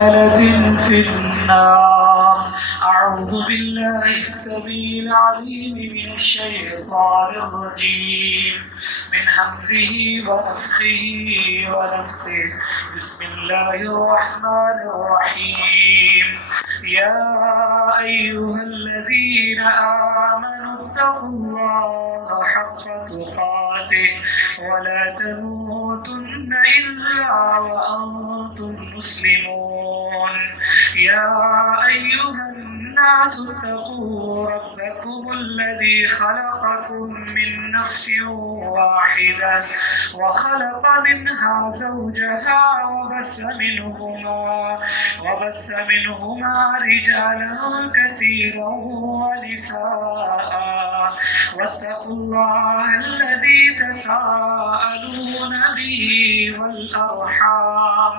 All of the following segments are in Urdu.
في النار. أعوذ بالله السميع العليم من الشيطان الرجيم من همزه ونفخه ونفثه. بسم الله الرحمن الرحيم. يا أيها الذين آمنوا اتقوا الله حق تقاته ولا تموتن إلا وأنتم مسلمون. يا أيها الناس اتقوا ربكم الذي خلقكم من نفس واحدة وخلق منها زوجها وبث منهما رجالا كثيرا ونساء. واتقوا الله الذي تساءلون به والأرحام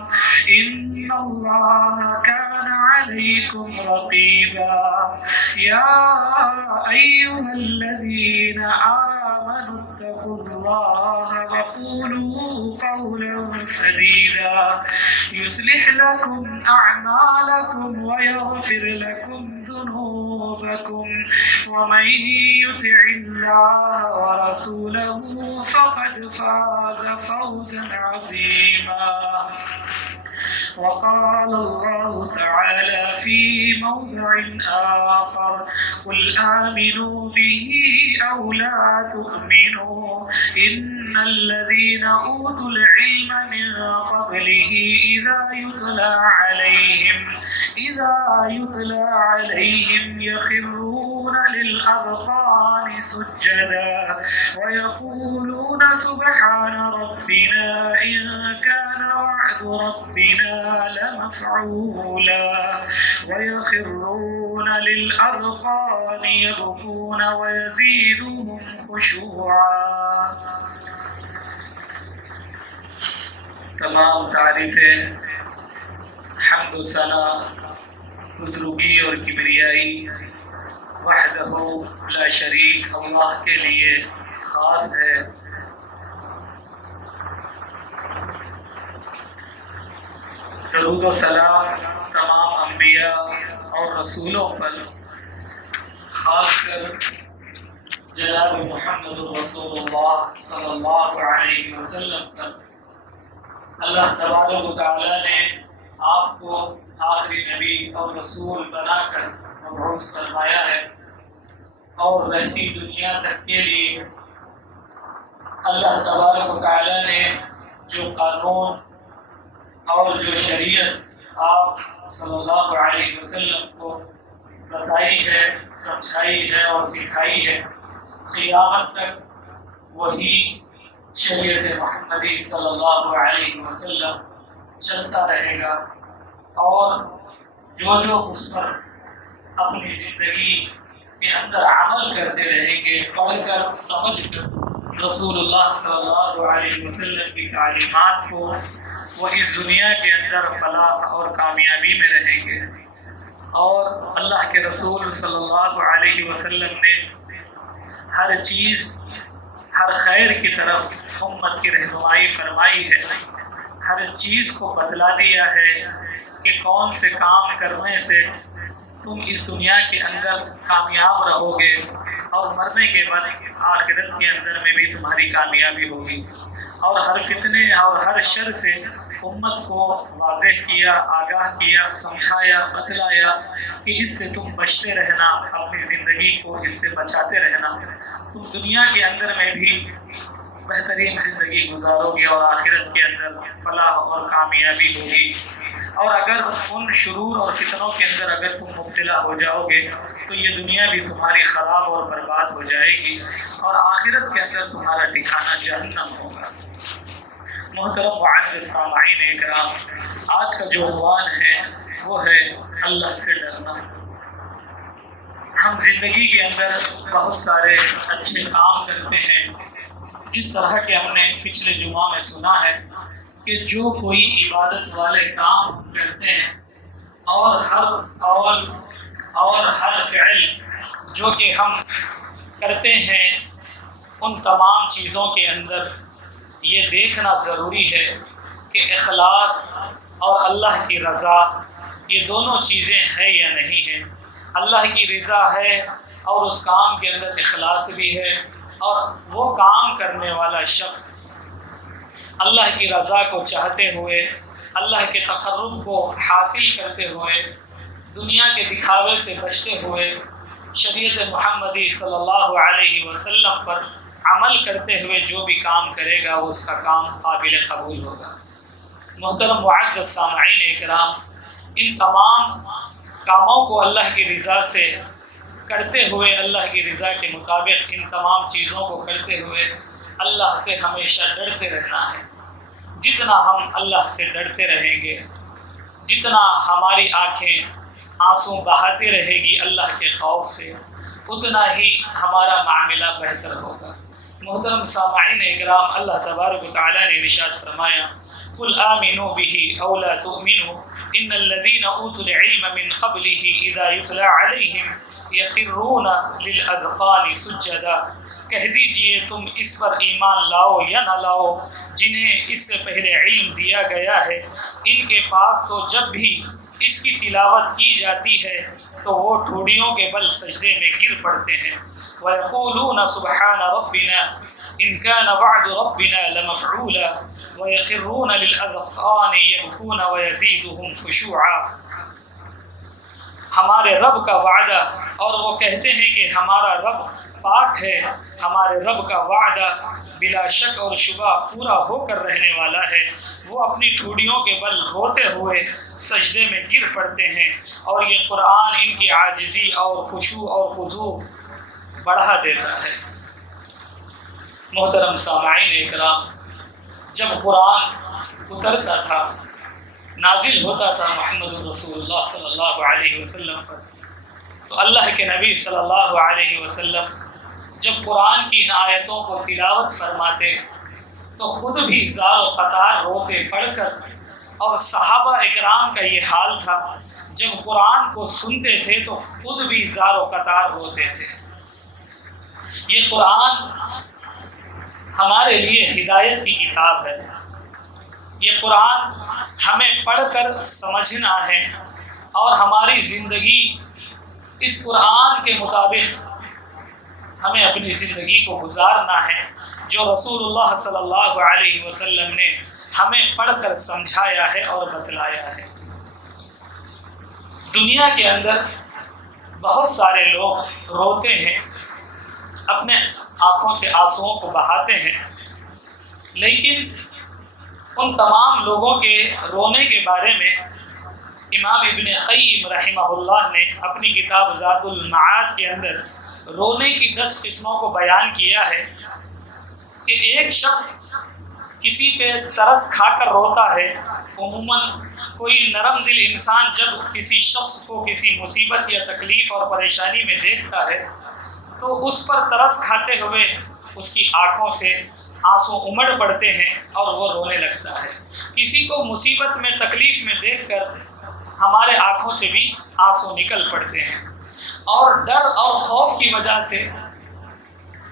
إن الله كان عليكم رقيبا. يا أيها الذين آمنوا اتقوا الله وقولوا قولا سديدا يصلح لكم أعمالكم ويغفر لكم ذنوبكم ومن يطع الله ورسوله فقد فاز فوزا عظيما. وقال الله تعالى في موضع آخر قل آمنوا به أو لا تؤمنوا إن الذين أوتوا العلم من قبله إذا يتلى عليهم يخرون للأذقان سجدا ويقولون سبحان ربنا إن كان وعد ربنا لمفعولا ويخرون للأذقان يبكون ويزيدهم خشوعا. تمام تعریفیں حمد و ثنا بزرگی اور کبریائی وحدہ لا شریک اللہ کے لیے خاص ہے. درود و سلام تمام انبیاء اور رسولوں پر، خاص کر جناب محمد رسول اللہ صلی اللہ علیہ وسلم پر. اللہ تبارک و تعالیٰ نے آپ کو آخری نبی اور رسول بنا کر مبعوث فرمایا ہے، اور رہتی دنیا تک کے لیے اللہ تبارک و تعالیٰ نے جو قانون اور جو شریعت آپ صلی اللہ علیہ وسلم کو بتائی ہے، سمجھائی ہے اور سکھائی ہے، قیامت تک وہی شریعت محمدی صلی اللہ علیہ وسلم چلتا رہے گا. اور جو اس پر اپنی زندگی کے اندر عمل کرتے رہیں گے، پڑھ کر سمجھ کر رسول اللہ صلی اللہ علیہ وسلم کی تعلیمات کو، وہ اس دنیا کے اندر فلاح اور کامیابی میں رہیں گے. اور اللہ کے رسول صلی اللہ علیہ وسلم نے ہر چیز، ہر خیر کی طرف امت کی رہنمائی فرمائی ہے، ہر چیز کو بتلا دیا ہے کہ کون سے کام کرنے سے تم اس دنیا کے اندر کامیاب رہو گے اور مرنے کے بعد آخرت کے اندر میں بھی تمہاری کامیابی ہوگی. اور ہر فتنے اور ہر شر سے امت کو واضح کیا، آگاہ کیا، سمجھایا، بتلایا کہ اس سے تم بچتے رہنا، اپنی زندگی کو اس سے بچاتے رہنا. تم دنیا کے اندر میں بھی بہترین زندگی گزارو گے اور آخرت کے اندر فلاح اور کامیابی ہوگی. اور اگر ان شرور اور فتنوں کے اندر اگر تم مبتلا ہو جاؤ گے تو یہ دنیا بھی تمہاری خراب اور برباد ہو جائے گی، اور آخرت کے اندر تمہارا ٹھکانہ جہنم ہوگا. محترم معزز سامعین اکرام، آج کا جو عنوان ہے وہ ہے اللہ سے ڈرنا. ہم زندگی کے اندر بہت سارے اچھے کام کرتے ہیں، جس طرح کہ ہم نے پچھلے جمعہ میں سنا ہے کہ جو کوئی عبادت والے کام ہم کرتے ہیں اور ہر قول اور ہر فعل جو کہ ہم کرتے ہیں، ان تمام چیزوں کے اندر یہ دیکھنا ضروری ہے کہ اخلاص اور اللہ کی رضا، یہ دونوں چیزیں ہیں یا نہیں ہیں؟ اللہ کی رضا ہے اور اس کام کے اندر اخلاص بھی ہے، اور وہ کام کرنے والا شخص اللہ کی رضا کو چاہتے ہوئے، اللہ کے تقرب کو حاصل کرتے ہوئے، دنیا کے دکھاوے سے بچتے ہوئے، شریعت محمدی صلی اللہ علیہ وسلم پر عمل کرتے ہوئے جو بھی کام کرے گا وہ اس کا کام قابل قبول ہوگا۔ محترم معزز سامعین اکرام، ان تمام کاموں کو اللہ کی رضا سے کرتے ہوئے، اللہ کی رضا کے مطابق ان تمام چیزوں کو کرتے ہوئے اللہ سے ہمیشہ ڈرتے رہنا ہے۔ جتنا ہم اللہ سے ڈرتے رہیں گے، جتنا ہماری آنکھیں آنسو بہاتی رہے گی اللہ کے خوف سے، اتنا ہی ہمارا معاملہ بہتر ہوگا۔ محترم سامعین اکرام، اللہ تبارک و تعالیٰ نے ارشاد فرمایا، قل آمنوا به او لا تؤمنوا ان الذين اوتوا العلم من قبله اذا يتلى عليهم يخرون للاذقان سجدا۔ کہہ دیجئے تم اس پر ایمان لاؤ یا نہ لاؤ جنہیں اس سے پہلے علم دیا گیا ہے، ان کے پاس تو جب بھی اس کی تلاوت کی جاتی ہے تو وہ ٹھوڑیوں کے بل سجدے میں گر پڑتے ہیں۔ وَيَقُولُونَ سُبْحَانَ رَبِّنَا إِن كَانَ وَعْدُ رَبِّنَا لَمَفْعُولًا وَيَخِرُّونَ لِلْأَذْقَانِ يَبْكُونَ وَيَزِيدُهُمْ خُشُوعًا۔ ہمارے رب کا وعدہ، اور وہ کہتے ہیں کہ ہمارا رب پاک ہے، ہمارے رب کا وعدہ بلا شک اور شبہ پورا ہو کر رہنے والا ہے۔ وہ اپنی ٹھوڑیوں کے بل روتے ہوئے سجدے میں گر پڑتے ہیں، اور یہ قرآن ان کی عاجزی اور خشوع اور خضوع بڑھا دیتا ہے۔ محترم سامعین اکرام، جب قرآن اترتا تھا، نازل ہوتا تھا محمد رسول اللہ صلی اللہ علیہ وسلم پر، تو اللہ کے نبی صلی اللہ علیہ وسلم جب قرآن کی ان آیتوں کو تلاوت فرماتے تو خود بھی زار و قطار روتے پڑھ کر، اور صحابہ اکرام کا یہ حال تھا، جب قرآن کو سنتے تھے تو خود بھی زار و قطار روتے تھے۔ یہ قرآن ہمارے لیے ہدایت کی کتاب ہے، یہ قرآن ہمیں پڑھ کر سمجھنا ہے، اور ہماری زندگی اس قرآن کے مطابق ہمیں اپنی زندگی کو گزارنا ہے، جو رسول اللہ صلی اللہ علیہ وسلم نے ہمیں پڑھ کر سمجھایا ہے اور بتلایا ہے۔ دنیا کے اندر بہت سارے لوگ روتے ہیں، اپنے آنکھوں سے آنسوؤں کو بہاتے ہیں، لیکن ان تمام لوگوں کے رونے کے بارے میں امام ابن قیم رحمہ اللہ نے اپنی کتاب زاد المعاد کے اندر رونے کی 10 قسموں کو بیان کیا ہے کہ ایک شخص کسی پہ ترس کھا کر روتا ہے۔ عموماً کوئی نرم دل انسان جب کسی شخص کو کسی مصیبت یا تکلیف اور پریشانی میں دیکھتا ہے تو اس پر ترس کھاتے ہوئے اس کی آنکھوں سے آنسو امڑ پڑتے ہیں اور وہ رونے لگتا ہے۔ کسی کو مصیبت میں تکلیف میں دیکھ کر ہمارے آنکھوں سے بھی آنسو نکل پڑتے ہیں، اور ڈر اور خوف کی وجہ سے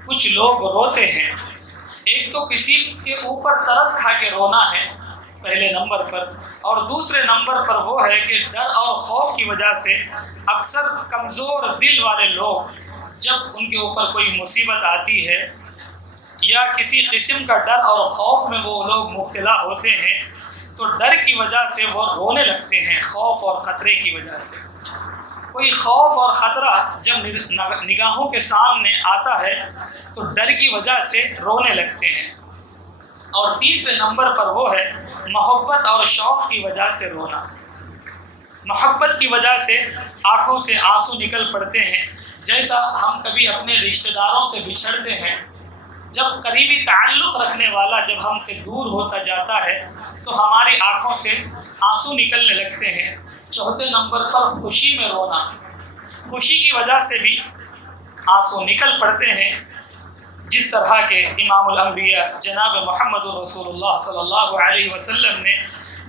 کچھ لوگ روتے ہیں۔ ایک تو کسی کے اوپر ترس کھا کے رونا ہے پہلے نمبر پر، اور دوسرے نمبر پر وہ ہے کہ ڈر اور خوف کی وجہ سے اکثر کمزور دل والے لوگ جب ان کے اوپر کوئی مصیبت آتی ہے یا کسی قسم کا ڈر اور خوف میں وہ لوگ مبتلا ہوتے ہیں تو ڈر کی وجہ سے وہ رونے لگتے ہیں، خوف اور خطرے کی وجہ سے۔ کوئی خوف اور خطرہ جب نگاہوں کے سامنے آتا ہے تو ڈر کی وجہ سے رونے لگتے ہیں۔ اور تیسرے نمبر پر وہ ہے محبت اور شوق کی وجہ سے رونا۔ محبت کی وجہ سے آنکھوں سے آنسو نکل پڑتے ہیں، جیسا ہم کبھی اپنے رشتہ داروں سے بچھڑتے ہیں، جب قریبی تعلق رکھنے والا جب ہم سے دور ہوتا جاتا ہے تو ہماری آنکھوں سے آنسو نکلنے لگتے ہیں۔ چوتھے نمبر پر خوشی میں رونا، خوشی کی وجہ سے بھی آنسو نکل پڑتے ہیں، جس طرح کے امام الانبیاء جناب محمد رسول اللہ صلی اللہ علیہ وسلم نے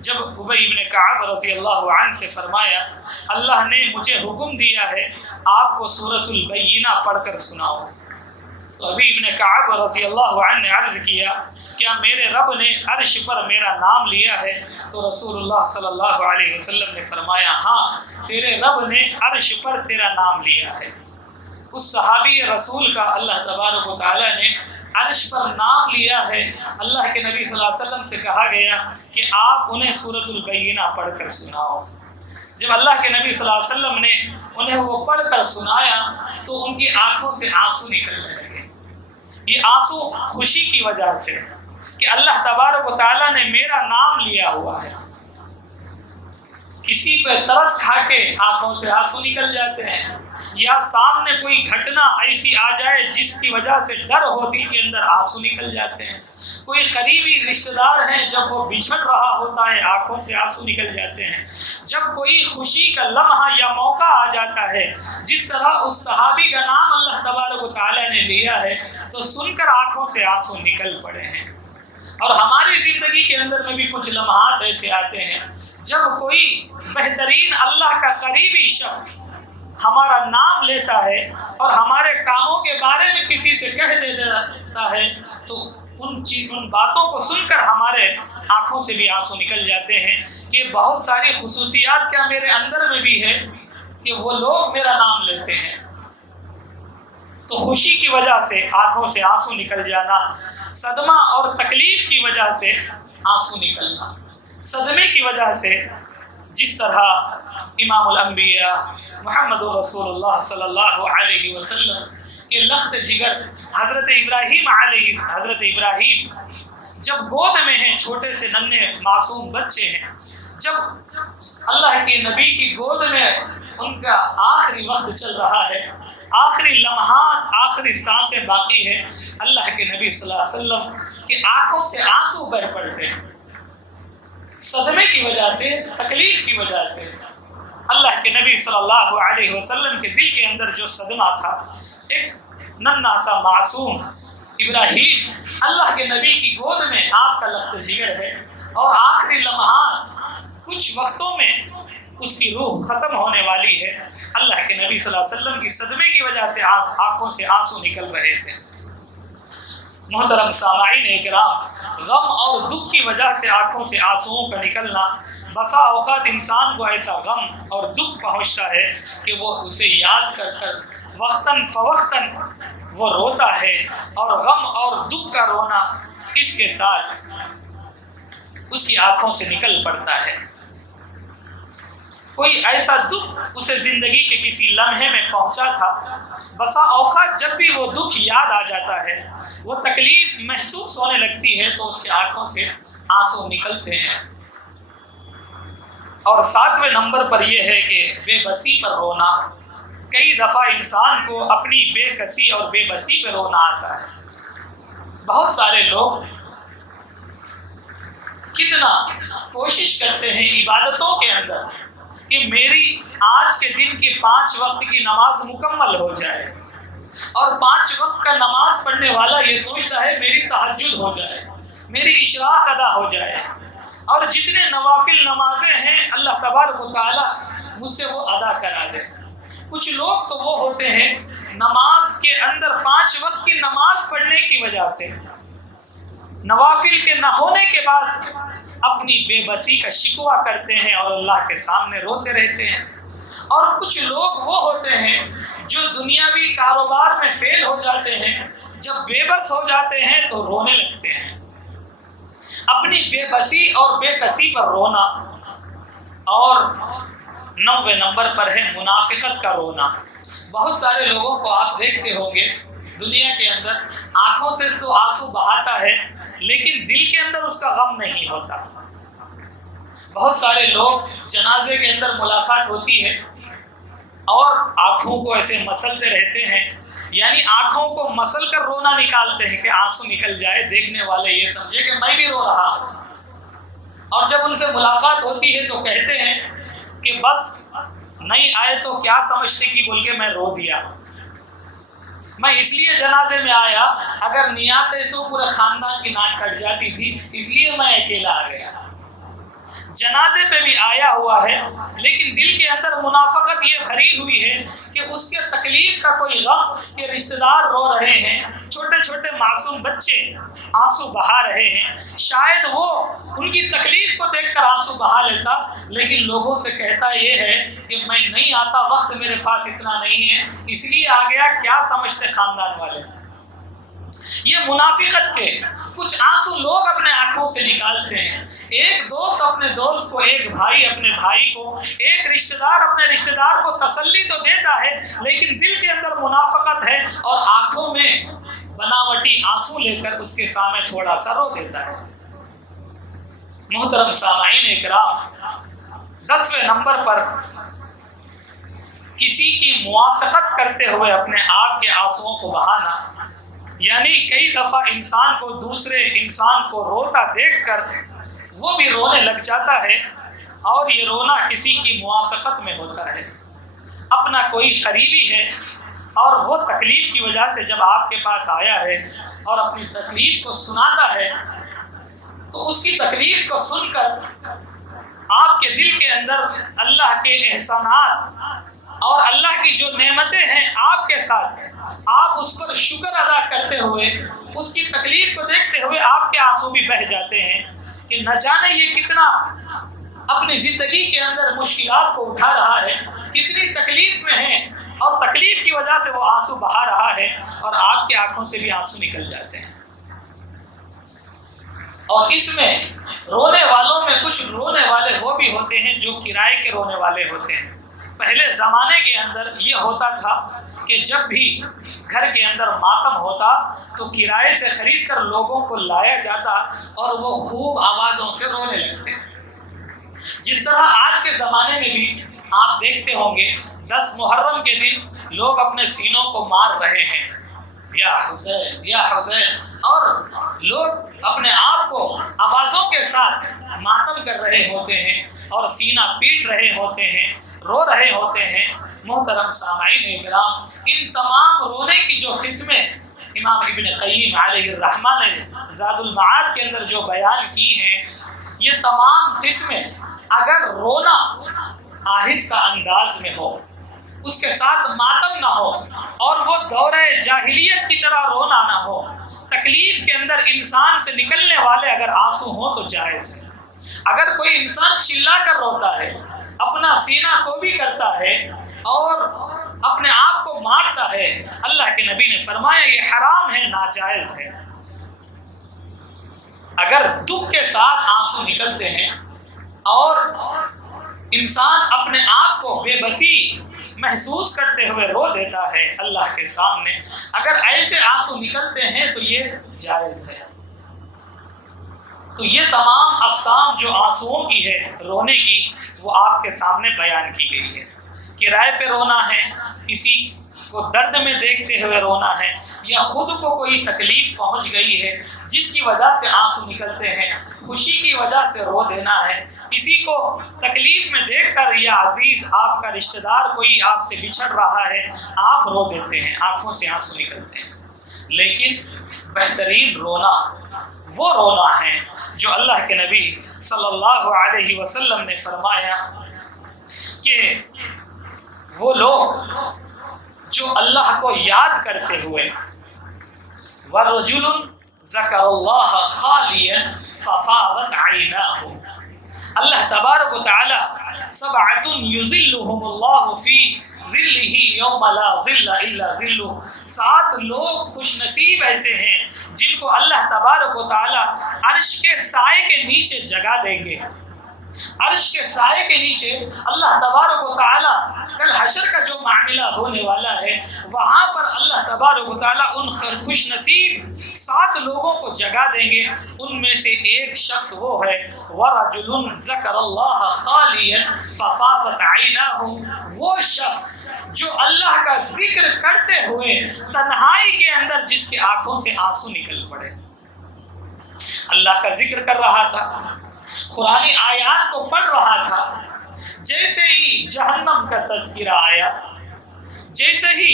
جب ابی بن کعب رضی اللہ عنہ سے فرمایا، اللہ نے مجھے حکم دیا ہے آپ کو سورۃ البینہ پڑھ کر سناؤ، تو ابی بن کعب رضی اللہ عنہ نے عرض کیا کیا میرے رب نے عرش پر میرا نام لیا ہے؟ تو رسول اللہ صلی اللہ علیہ وسلم نے فرمایا ہاں، تیرے رب نے عرش پر تیرا نام لیا ہے۔ اس صحابی رسول کا اللہ تبارک و تعالیٰ نے عرش پر نام لیا ہے۔ اللہ کے نبی صلی اللہ علیہ وسلم سے کہا گیا کہ آپ انہیں سورۃ البینہ پڑھ کر سناؤ۔ جب اللہ کے نبی صلی اللہ علیہ وسلم نے انہیں وہ پڑھ کر سنایا تو ان کی آنکھوں سے آنسو نکلنے لگے۔ یہ آنسو خوشی کی وجہ سے کہ اللہ تبارک و تعالیٰ نے میرا نام لیا ہوا ہے۔ کسی پہ ترس کھا کے آنکھوں سے آنسو نکل جاتے ہیں، یا سامنے کوئی گھٹنا ایسی آ جائے جس کی وجہ سے ڈر ہو دل کے اندر، آنسو نکل جاتے ہیں۔ کوئی قریبی رشتہ دار ہیں، جب وہ بچھڑ رہا ہوتا ہے آنکھوں سے آنسو نکل جاتے ہیں۔ جب کوئی خوشی کا لمحہ یا موقع آ جاتا ہے، جس طرح اس صحابی کا نام اللہ تبارک و تعالیٰ نے لیا ہے، تو سن کر آنکھوں سے آنسو نکل پڑے ہیں۔ اور ہماری زندگی کے اندر میں بھی کچھ لمحات ایسے آتے ہیں جب کوئی بہترین اللہ کا قریبی شخص ہمارا نام لیتا ہے اور ہمارے کاموں کے بارے میں کسی سے کہہ دیتا ہے، تو ان باتوں کو سن کر ہمارے آنکھوں سے بھی آنسو نکل جاتے ہیں کہ بہت ساری خصوصیات کیا میرے اندر میں بھی ہے کہ وہ لوگ میرا نام لیتے ہیں۔ تو خوشی کی وجہ سے آنکھوں سے آنسو نکل جانا، صدمہ اور تکلیف کی وجہ سے آنسو نکلنا۔ صدمے کی وجہ سے جس طرح امام الانبیاء محمد رسول اللہ صلی اللہ علیہ وسلم کے لخت جگر حضرت ابراہیم جب گود میں ہیں، چھوٹے سے ننھے معصوم بچے ہیں، جب اللہ کے نبی کی گود میں ان کا آخری وقت چل رہا ہے، آخری لمحات، آخری سانسیں باقی ہے، اللہ کے نبی صلی اللہ علیہ وسلم کی آنکھوں سے آنسو بہہ پڑتے ہیں۔ صدمے کی وجہ سے، تکلیف کی وجہ سے اللہ کے نبی صلی اللہ علیہ وسلم کے دل کے اندر جو صدمہ تھا، ایک ننھا سا معصوم ابراہیم اللہ کے نبی کی گود میں آپ کا لخت جگر ہے، اور آخری لمحات کچھ وقتوں میں اس کی روح ختم ہونے والی ہے۔ اللہ کے نبی صلی اللہ علیہ وسلم کی صدمے کی وجہ سے آنکھوں سے آنسو نکل رہے تھے۔ محترم سامعین اکرام، غم اور دکھ کی وجہ سے آنکھوں سے آنسوؤں کا نکلنا، بسا اوقات انسان کو ایسا غم اور دکھ پہنچتا ہے کہ وہ اسے یاد کر کر وقتاً فوقتاً وہ روتا ہے، اور غم اور دکھ کا رونا اس کے ساتھ اس کی آنکھوں سے نکل پڑتا ہے۔ کوئی ایسا دکھ اسے زندگی کے کسی لمحے میں پہنچا تھا، بسا اوقات جب بھی وہ دکھ یاد آ جاتا ہے، وہ تکلیف محسوس ہونے لگتی ہے، تو اس کے آنکھوں سے آنسو نکلتے ہیں۔ اور 7ویں نمبر پر یہ ہے کہ بے بسی پر رونا۔ کئی دفعہ انسان کو اپنی بے کسی اور بے بسی پہ رونا آتا ہے۔ بہت سارے لوگ کتنا کوشش کرتے ہیں عبادتوں کے اندر کہ میری آج کے دن کی 5 وقت کی نماز مکمل ہو جائے، اور 5 وقت کا نماز پڑھنے والا یہ سوچتا ہے میری تہجد ہو جائے، میری اشراق ادا ہو جائے، اور جتنے نوافل نمازیں ہیں اللہ تبارک و تعالیٰ مجھ سے وہ ادا کرا دے۔ کچھ لوگ تو وہ ہوتے ہیں نماز کے اندر 5 وقت کی نماز پڑھنے کی وجہ سے نوافل کے نہ ہونے کے بعد اپنی بے بسی کا شکوہ کرتے ہیں اور اللہ کے سامنے روتے رہتے ہیں۔ اور کچھ لوگ وہ ہوتے ہیں جو دنیاوی کاروبار میں فیل ہو جاتے ہیں، جب بے بس ہو جاتے ہیں تو رونے لگتے ہیں۔ اپنی بے بسی اور بے کسی پر رونا۔ اور 9ویں نمبر پر ہے منافقت کا رونا۔ بہت سارے لوگوں کو آپ دیکھتے ہوں گے دنیا کے اندر، آنکھوں سے تو آنسو بہاتا ہے لیکن دل کے اندر اس کا غم نہیں ہوتا۔ بہت سارے لوگ جنازے کے اندر ملاقات ہوتی ہے اور آنکھوں کو ایسے مسلتے رہتے ہیں، یعنی آنکھوں کو مسل کر رونا نکالتے ہیں کہ آنسو نکل جائے، دیکھنے والے یہ سمجھے کہ میں بھی رو رہا ہوں۔ اور جب ان سے ملاقات ہوتی ہے تو کہتے ہیں کہ بس نہیں آئے تو کیا سمجھتے کہ بول کے میں رو دیا، میں اس لیے جنازے میں آیا، اگر نہیں آتے تو پورے خاندان کی ناک کٹ جاتی تھی، اس لیے میں اکیلا آ گیا۔ جنازے پہ بھی آیا ہوا ہے، لیکن دل کے اندر منافقت یہ بھری ہوئی ہے کہ اس کے تکلیف کا کوئی غم کہ رشتہ دار رو رہے ہیں، چھوٹے چھوٹے معصوم بچے آنسو بہا رہے ہیں، شاید وہ ان کی تکلیف کو دیکھ کر آنسو بہا لیتا، لیکن لوگوں سے کہتا یہ ہے کہ میں نہیں آتا، وقت میرے پاس اتنا نہیں ہے، اس لیے آ گیا، کیا سمجھتے خاندان والے۔ یہ منافقت کے کچھ آنسو لوگ اپنے آنکھوں سے نکالتے ہیں۔ ایک دوست اپنے دوست کو، ایک بھائی اپنے بھائی کو، ایک رشتہ دار اپنے رشتہ دار کو تسلی تو دیتا ہے، لیکن دل کے اندر منافقت ہے اور آنکھوں میں بناوٹی آنسو لے کر اس کے سامنے تھوڑا سا رو دیتا ہے۔ محترم سامعین اکرام، 10ویں نمبر پر کسی کی موافقت کرتے ہوئے اپنے آپ کے آنسوؤں کو بہانا، یعنی کئی دفعہ انسان کو دوسرے انسان کو روتا دیکھ کر وہ بھی رونے لگ جاتا ہے، اور یہ رونا کسی کی موافقت میں ہوتا ہے۔ اپنا کوئی قریبی ہے اور وہ تکلیف کی وجہ سے جب آپ کے پاس آیا ہے اور اپنی تکلیف کو سناتا ہے، تو اس کی تکلیف کو سن کر آپ کے دل کے اندر اللہ کے احسانات اور اللہ کی جو نعمتیں ہیں آپ کے ساتھ، آپ اس پر شکر ادا کرتے ہوئے، اس کی تکلیف کو دیکھتے ہوئے آپ کے آنسو بھی بہہ جاتے ہیں کہ نہ جانے یہ کتنا اپنی زندگی کے اندر مشکلات کو اٹھا رہا ہے، کتنی تکلیف میں ہے، اور تکلیف کی وجہ سے وہ آنسو بہا رہا ہے، اور آپ کے آنکھوں سے بھی آنسو نکل جاتے ہیں۔ اور اس میں رونے والوں میں کچھ رونے والے وہ بھی ہوتے ہیں جو کرائے کے رونے والے ہوتے ہیں۔ پہلے زمانے کے اندر یہ ہوتا تھا کہ جب بھی گھر کے اندر ماتم ہوتا تو کرائے سے خرید کر لوگوں کو لایا جاتا اور وہ خوب آوازوں سے رونے لگتے۔ جس طرح آج کے زمانے میں بھی آپ دیکھتے ہوں گے 10 محرم کے دن لوگ اپنے سینوں کو مار رہے ہیں، یا حسین یا حسین، اور لوگ اپنے آپ کو آوازوں کے ساتھ ماتم کر رہے ہوتے ہیں اور سینہ پیٹ رہے ہوتے ہیں، رو رہے ہوتے ہیں۔ محترم سامعین اکرام، ان تمام رونے کی جو قسمیں امام ابن قیم علیہ الرحمہ نے زاد المعاد کے اندر جو بیان کی ہیں، یہ تمام قسمیں اگر رونا آہستہ انداز میں ہو، اس کے ساتھ ماتم نہ ہو، اور وہ دورہ جاہلیت کی طرح رونا نہ ہو، تکلیف کے اندر انسان سے نکلنے والے اگر آنسو ہوں تو جائز ہے۔ اگر کوئی انسان چلا کر روتا ہے، اپنا سینہ کو بھی کرتا ہے اور اپنے آپ کو مارتا ہے، اللہ کے نبی نے فرمایا یہ حرام ہے، ناجائز ہے۔ اگر دکھ کے ساتھ آنسو نکلتے ہیں اور انسان اپنے آپ کو بے بسی محسوس کرتے ہوئے رو دیتا ہے اللہ کے سامنے، اگر ایسے آنسو نکلتے ہیں تو یہ جائز ہے۔ تو یہ تمام اقسام جو آنسوؤں کی ہے رونے کی، وہ آپ کے سامنے بیان کی گئی ہے۔ کرائے پہ رونا ہے، کسی کو درد میں دیکھتے ہوئے رونا ہے، یا خود کو کوئی تکلیف پہنچ گئی ہے جس کی وجہ سے آنسو نکلتے ہیں، خوشی کی وجہ سے رو دینا ہے، کسی کو تکلیف میں دیکھ کر یا عزیز آپ کا رشتہ دار کوئی آپ سے بچھڑ رہا ہے، آپ رو دیتے ہیں، آنکھوں سے آنسو نکلتے ہیں۔ لیکن بہترین رونا وہ رونا ہے جو اللہ کے نبی صلی اللہ علیہ وسلم نے فرمایا کہ وہ لوگ جو اللہ کو یاد کرتے ہوئے وَرَجُلٌ ذَكَرَ اللَّهَ خَالِيًا فَفَاضَتْ عَيْنَاهُ، اللہ تبارک و تعالی سبعۃ یظلھم اللہ فی ظلہ یوم لا ظل الا ظلہ، 7 لوگ خوش نصیب ایسے ہیں جن کو اللہ تبارک و تعالی عرش کے سائے کے نیچے جگہ دیں گے۔ عرش کے سائے کے نیچے اللہ تبارک و تعالی کل حشر کا جو معاملہ ہونے والا ہے، وہاں پر اللہ تبارک و تعالی ان خوش نصیب 7 لوگوں کو جگہ دیں گے۔ ان میں سے ایک شخص وہ ہے وَرَجُلٌ ذَكَرَ اللَّهَ خَالِيًا فَفَاضَتْ عَيْنَاهُ، وہ شخص جو اللہ کا ذکر کرتے ہوئے تنہائی کے اندر جس کے آنکھوں سے آنسو نکل پڑے۔ اللہ کا ذکر کر رہا تھا، قرآنی آیات کو پڑھ رہا تھا، جیسے ہی جہنم کا تذکرہ آیا، جیسے ہی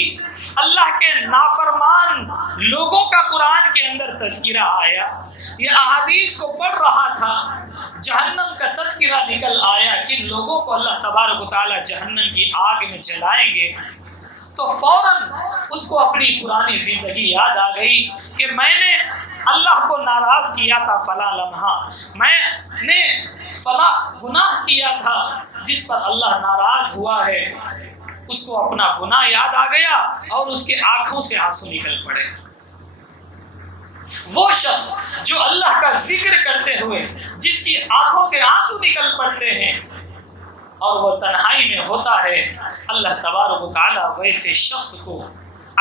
اللہ کے نافرمان لوگوں کا قرآن کے اندر تذکرہ آیا، یہ احادیث کو پڑھ رہا تھا، جہنم کا تذکرہ نکل آیا کہ لوگوں کو اللہ تبارک و تعالیٰ جہنم کی آگ میں جلائیں گے، تو فوراً اس کو اپنی پرانی زندگی یاد آ گئی کہ میں نے اللہ کو ناراض کیا تھا فلاں لمحہ، میں نے فلاں گناہ کیا تھا جس پر اللہ ناراض ہوا ہے۔ اس کو اپنا گناہ یاد آ گیا اور اس کے آنکھوں سے آنسو نکل پڑے۔ وہ شخص جو اللہ کا ذکر کرتے ہوئے جس کی آنکھوں سے آنسو نکل پڑتے ہیں اور وہ تنہائی میں ہوتا ہے، اللہ تبارک و تعالیٰ ویسے شخص کو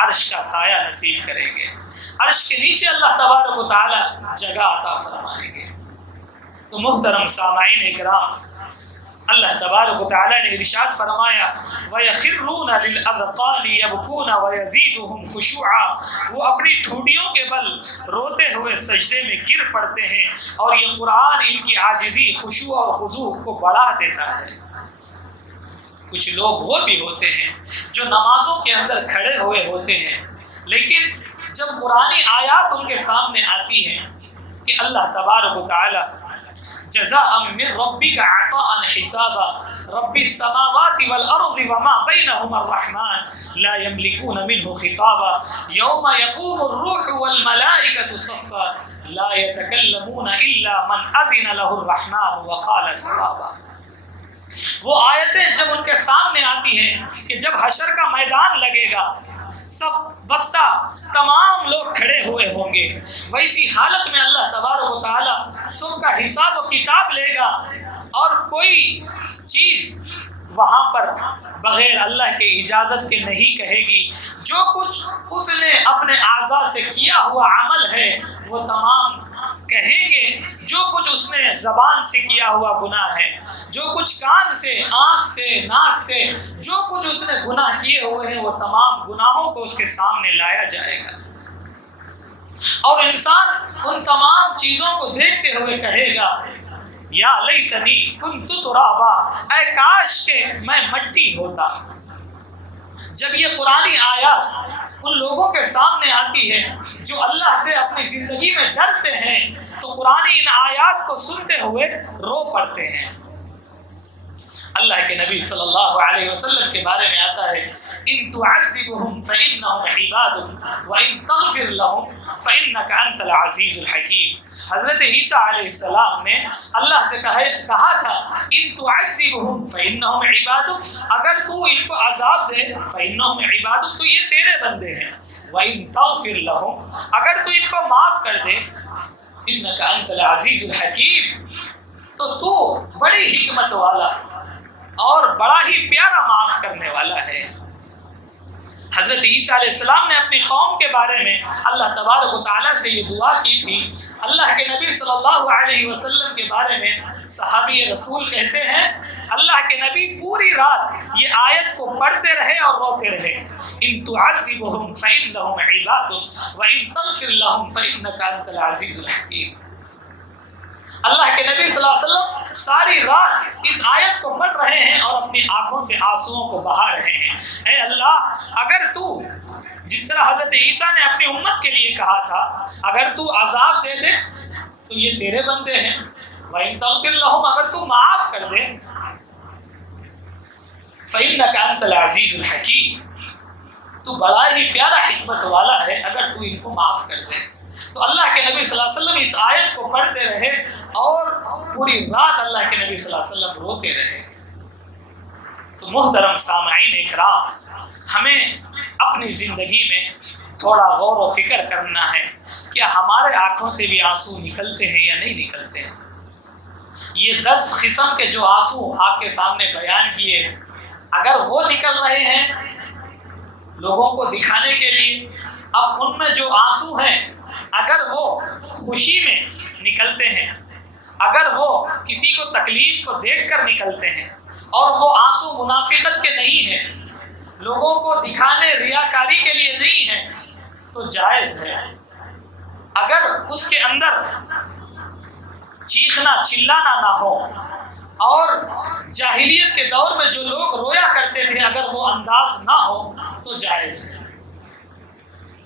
عرش کا سایہ نصیب کریں گے، عرش کے نیچے اللہ تبارک و تعالیٰ جگہ عطا فرمائیں گے۔ تو محترم سامعین اکرام، اللہ تبارک و تعالیٰ نے ارشاد فرمایا وَيَخِرُّونَ لِلْأَذْقَانِ يَبْكُونَ وَيَزِيدُهُمْ خُشُوعًا، وہ اپنی ٹھوڑیوں کے بل روتے ہوئے سجدے میں گر پڑتے ہیں، اور یہ قرآن ان کی عاجزی، خشوع اور خضوع کو بڑھا دیتا ہے۔ کچھ لوگ وہ بھی ہوتے ہیں جو نمازوں کے اندر کھڑے ہوئے ہوتے ہیں، لیکن جب قرآنی آیات ان کے سامنے آتی ہیں کہ اللہ تبارک و تعالیٰ جزاء من ربک عطاء حسابا رب السماوات والارض وما بینہما الرحمن لا یملکون منہ خطابا یوم یقوم الروح والملائکۃ صفا لا یتکلمون الا من اذن له الرحمن وقال صوابا۔ وہ آیتیں جب ان کے سامنے آتی ہیں کہ جب حشر کا میدان لگے گا، سب بستہ تمام لوگ کھڑے ہوئے ہوں گے، ویسی حالت میں اللہ تبارک و تعالیٰ سب کا حساب و کتاب لے گا، اور کوئی چیز وہاں پر بغیر اللہ کے اجازت کے نہیں کہے گی۔ جو کچھ اس نے اپنے اعضاء سے کیا ہوا عمل ہے وہ تمام کہیں گے، جو کچھ اس نے زبان سے کیا ہوا گناہ ہے، جو کچھ کان سے، آنکھ سے، ناک سے، جو کچھ اس نے گناہ کیے ہوئے ہیں وہ تمام گناہوں کو اس کے سامنے لایا جائے گا، اور انسان ان تمام چیزوں کو دیکھتے ہوئے کہے گا یا لیتنی کنت ترابا، اے کاش کہ میں مٹی ہوتا۔ جب یہ قرآنی آیات ان لوگوں کے سامنے آتی ہے جو اللہ سے اپنی زندگی میں ڈرتے ہیں، تو قرآنی ان آیات کو سنتے ہوئے رو پڑتے ہیں۔ اللہ کے نبی صلی اللہ علیہ وسلم کے بارے میں آتا ہے ان تعذبهم فإنهم عبادك وإن تغفر لهم فإنك أنت العزيز الحكيم۔ حضرت عیسیٰ علیہ السلام نے اللہ سے کہا تھا ان تعذبهم فإنهم عبادك، اگر تو ان کو عذاب دے فإنهم عبادك، تو یہ تیرے بندے ہیں، وإن تغفر لهم، اگر تو ان کو معاف کر دے إنك أنت العزيز الحكيم، تو بڑی حکمت والا اور بڑا ہی پیارا معاف کرنے والا ہے۔ حضرت عیسیٰ علیہ السلام نے اپنی قوم کے بارے میں اللہ تبارک و تعالیٰ سے یہ دعا کی تھی۔ اللہ کے نبی صلی اللہ علیہ وسلم کے بارے میں صحابی رسول کہتے ہیں اللہ کے نبی پوری رات یہ آیت کو پڑھتے رہے اور روتے رہے، ان تعذبهم فإنهم عبادك وإن تغفر لهم فإنك أنت العزيز الحكيم۔ اللہ کے نبی صلی اللہ علیہ وسلم ساری رات اس آیت کو پڑھ رہے ہیں اور اپنی آنکھوں سے آنسوؤں کو بہا رہے ہیں۔ اے اللہ، اگر تو جس طرح حضرت عیسیٰ نے اپنی امت کے لیے کہا تھا اگر تو عذاب دے دے تو یہ تیرے بندے ہیں، وَإِن تَغْفِرْ لَهُمْ، اگر تو معاف کر دے فَإِنَّكَ أَنْتَ الْعَزِيزُ الْحَكِيمُ، تو بڑا ہی پیارا حکمت والا ہے اگر تو ان کو معاف کر دے۔ تو اللہ کے نبی صلی اللہ علیہ وسلم اس آیت کو پڑھتے رہے اور پوری رات اللہ کے نبی صلی اللہ علیہ وسلم روتے رہے۔ تو محترم سامعین اکرام، ہمیں اپنی زندگی میں تھوڑا غور و فکر کرنا ہے، کیا ہمارے آنکھوں سے بھی آنسو نکلتے ہیں یا نہیں نکلتے ہیں؟ یہ 10 قسم کے جو آنسو آپ کے سامنے بیان کیے، اگر وہ نکل رہے ہیں لوگوں کو دکھانے کے لیے، اب ان میں جو آنسو ہیں اگر وہ خوشی میں نکلتے ہیں، اگر وہ کسی کو تکلیف کو دیکھ کر نکلتے ہیں، اور وہ آنسو منافقت کے نہیں ہیں، لوگوں کو دکھانے ریاکاری کے لیے نہیں ہیں، تو جائز ہے۔ اگر اس کے اندر چیخنا چلانا نہ ہو، اور جاہلیت کے دور میں جو لوگ رویا کرتے تھے اگر وہ انداز نہ ہو تو جائز ہے۔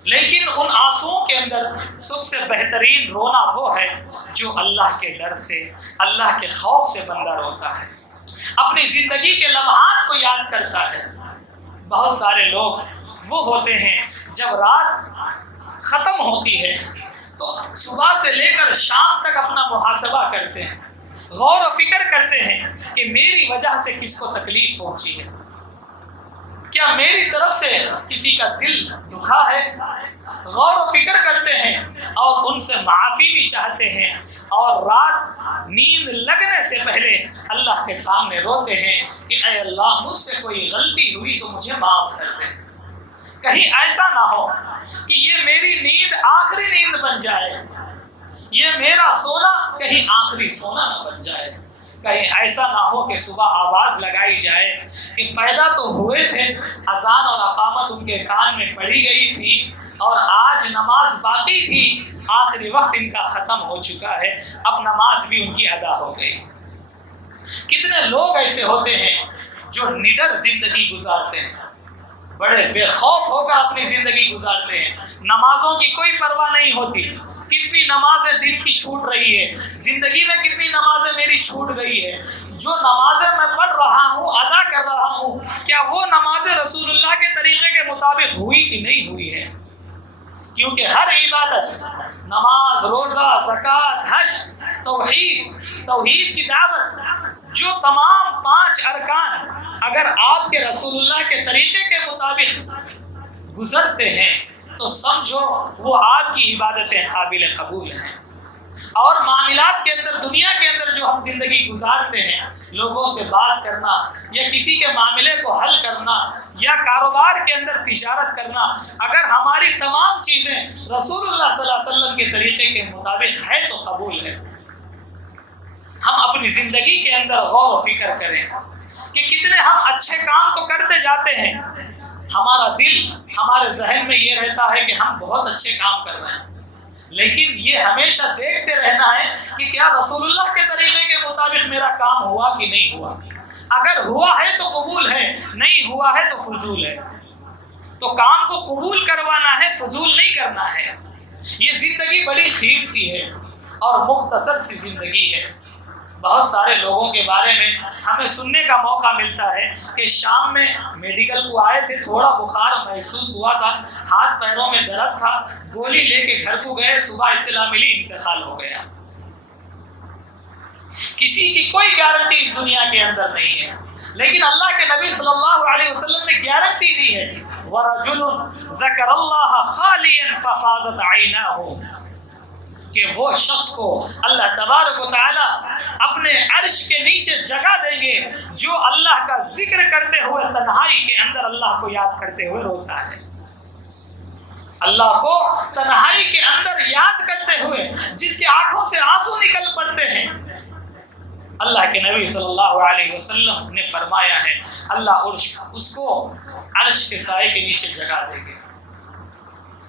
لیکن ان آنسوؤں کے اندر سب سے بہترین رونا وہ ہے جو اللہ کے ڈر سے، اللہ کے خوف سے بندہ روتا ہے، اپنی زندگی کے لمحات کو یاد کرتا ہے۔ بہت سارے لوگ وہ ہوتے ہیں جب رات ختم ہوتی ہے تو صبح سے لے کر شام تک اپنا محاسبہ کرتے ہیں، غور و فکر کرتے ہیں کہ میری وجہ سے کس کو تکلیف پہنچی ہے، کیا میری طرف سے کسی کا دل دکھا ہے، غور و فکر کرتے ہیں اور ان سے معافی بھی چاہتے ہیں، اور رات نیند لگنے سے پہلے اللہ کے سامنے روتے ہیں کہ اے اللہ مجھ سے کوئی غلطی ہوئی تو مجھے معاف کر دے، کہیں ایسا نہ ہو کہ یہ میری نیند آخری نیند بن جائے، یہ میرا سونا کہیں آخری سونا نہ بن جائے، کہیں ایسا نہ ہو کہ صبح آواز لگائی جائے کہ پیدا تو ہوئے تھے، اذان اور اقامت ان کے کان میں پڑی گئی تھی اور آج نماز باقی تھی، آخری وقت ان کا ختم ہو چکا ہے، اب نماز بھی ان کی ادا ہو گئی۔ کتنے لوگ ایسے ہوتے ہیں جو نڈر زندگی گزارتے ہیں، بڑے بے خوف ہو کر اپنی زندگی گزارتے ہیں، نمازوں کی کوئی پرواہ نہیں ہوتی، کتنی نمازیں دن کی چھوٹ رہی ہے، زندگی میں کتنی نمازیں میری چھوٹ گئی ہے، جو نمازیں میں پڑھ رہا ہوں، ادا کر رہا ہوں، کیا وہ نمازیں رسول اللہ کے طریقے کے مطابق ہوئی کہ نہیں ہوئی ہے؟ کیونکہ ہر عبادت، نماز، روزہ، زکوٰۃ، حج، توحید کی دعوت، جو تمام 5 ارکان اگر آپ کے رسول اللہ کے طریقے کے مطابق گزرتے ہیں تو سمجھو وہ آپ کی عبادتیں قابل قبول ہیں۔ اور معاملات کے اندر، دنیا کے اندر جو ہم زندگی گزارتے ہیں، لوگوں سے بات کرنا یا کسی کے معاملے کو حل کرنا یا کاروبار کے اندر تجارت کرنا، اگر ہماری تمام چیزیں رسول اللہ صلی اللہ علیہ وسلم کے طریقے کے مطابق ہے تو قبول ہے۔ ہم اپنی زندگی کے اندر غور و فکر کریں کہ کتنے ہم اچھے کام تو کرتے جاتے ہیں، ہمارا دل، ہمارے ذہن میں یہ رہتا ہے کہ ہم بہت اچھے کام کر رہے ہیں، لیکن یہ ہمیشہ دیکھتے رہنا ہے کہ کیا رسول اللہ کے طریقے کے مطابق میرا کام ہوا کہ نہیں ہوا، اگر ہوا ہے تو قبول ہے، نہیں ہوا ہے تو فضول ہے۔ تو کام کو قبول کروانا ہے، فضول نہیں کرنا ہے۔ یہ زندگی بڑی قیمتی ہے اور مختصر سی زندگی ہے۔ بہت سارے لوگوں کے بارے میں ہمیں سننے کا موقع ملتا ہے کہ شام میں میڈیکل کو آئے تھے، تھوڑا بخار محسوس ہوا تھا، ہاتھ پیروں میں درد تھا، گولی لے کے گھر کو گئے، صبح اطلاع ملی انتقال ہو گیا۔ کسی کی کوئی گارنٹی اس دنیا کے اندر نہیں ہے، لیکن اللہ کے نبی صلی اللہ علیہ وسلم نے گارنٹی دی ہے، وَرَجُلٌ ذَكَرَ اللَّهَ خَالِيًا فَفَاضَتْ عَيْنَاهُ، کہ وہ شخص کو اللہ تبارک و تعالی اپنے عرش کے نیچے جگہ دیں گے جو اللہ کا ذکر کرتے ہوئے تنہائی کے اندر اللہ کو یاد کرتے ہوئے روتا ہے، اللہ کو تنہائی کے اندر یاد کرتے ہوئے جس کی آنکھوں سے آنسو نکل پڑتے ہیں۔ اللہ کے نبی صلی اللہ علیہ وسلم نے فرمایا ہے اللہ اس کو عرش کے سائے کے نیچے جگہ دیں گے۔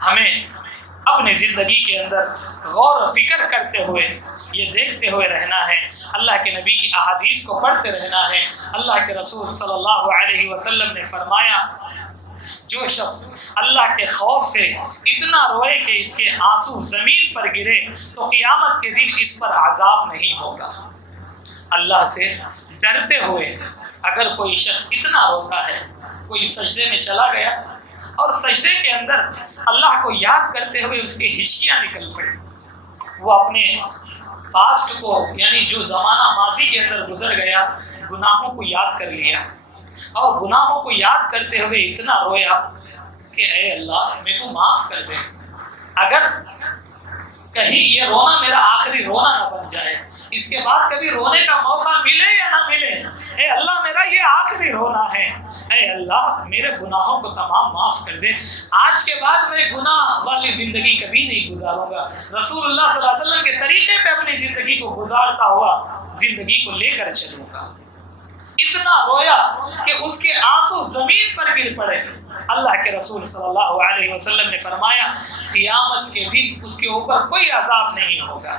ہمیں اپنی زندگی کے اندر غور و فکر کرتے ہوئے یہ دیکھتے ہوئے رہنا ہے، اللہ کے نبی کی احادیث کو پڑھتے رہنا ہے۔ اللہ کے رسول صلی اللہ علیہ وسلم نے فرمایا جو شخص اللہ کے خوف سے اتنا روئے کہ اس کے آنسو زمین پر گرے تو قیامت کے دن اس پر عذاب نہیں ہوگا۔ اللہ سے ڈرتے ہوئے اگر کوئی شخص اتنا روتا ہے، کوئی سجدے میں چلا گیا اور سجدے کے اندر اللہ کو یاد کرتے ہوئے اس کی ہچکیاں نکل پڑی، وہ اپنے پاسٹ کو یعنی جو زمانہ ماضی کے اندر گزر گیا گناہوں کو یاد کر لیا اور گناہوں کو یاد کرتے ہوئے اتنا رویا کہ اے اللہ میرے کو معاف کر دے، اگر کہیں یہ رونا میرا آخری رونا نہ بن جائے، اس کے بعد کبھی رونے کا موقع ملے یا نہ ملے، اے اللہ میرا یہ آخری رونا ہے، اے اللہ میرے گناہوں کو تمام معاف کر دے، آج کے بعد میں گناہ والی زندگی کبھی نہیں گزاروں گا، رسول اللہ صلی اللہ علیہ وسلم کے طریقے پہ اپنی زندگی کو گزارتا ہوا زندگی کو لے کر چلوں گا۔ اتنا رویا کہ اس کے آنسو زمین پر گر پڑے۔ اللہ کے رسول صلی اللہ علیہ وسلم نے فرمایا قیامت کے دن اس کے اوپر کوئی عذاب نہیں ہوگا۔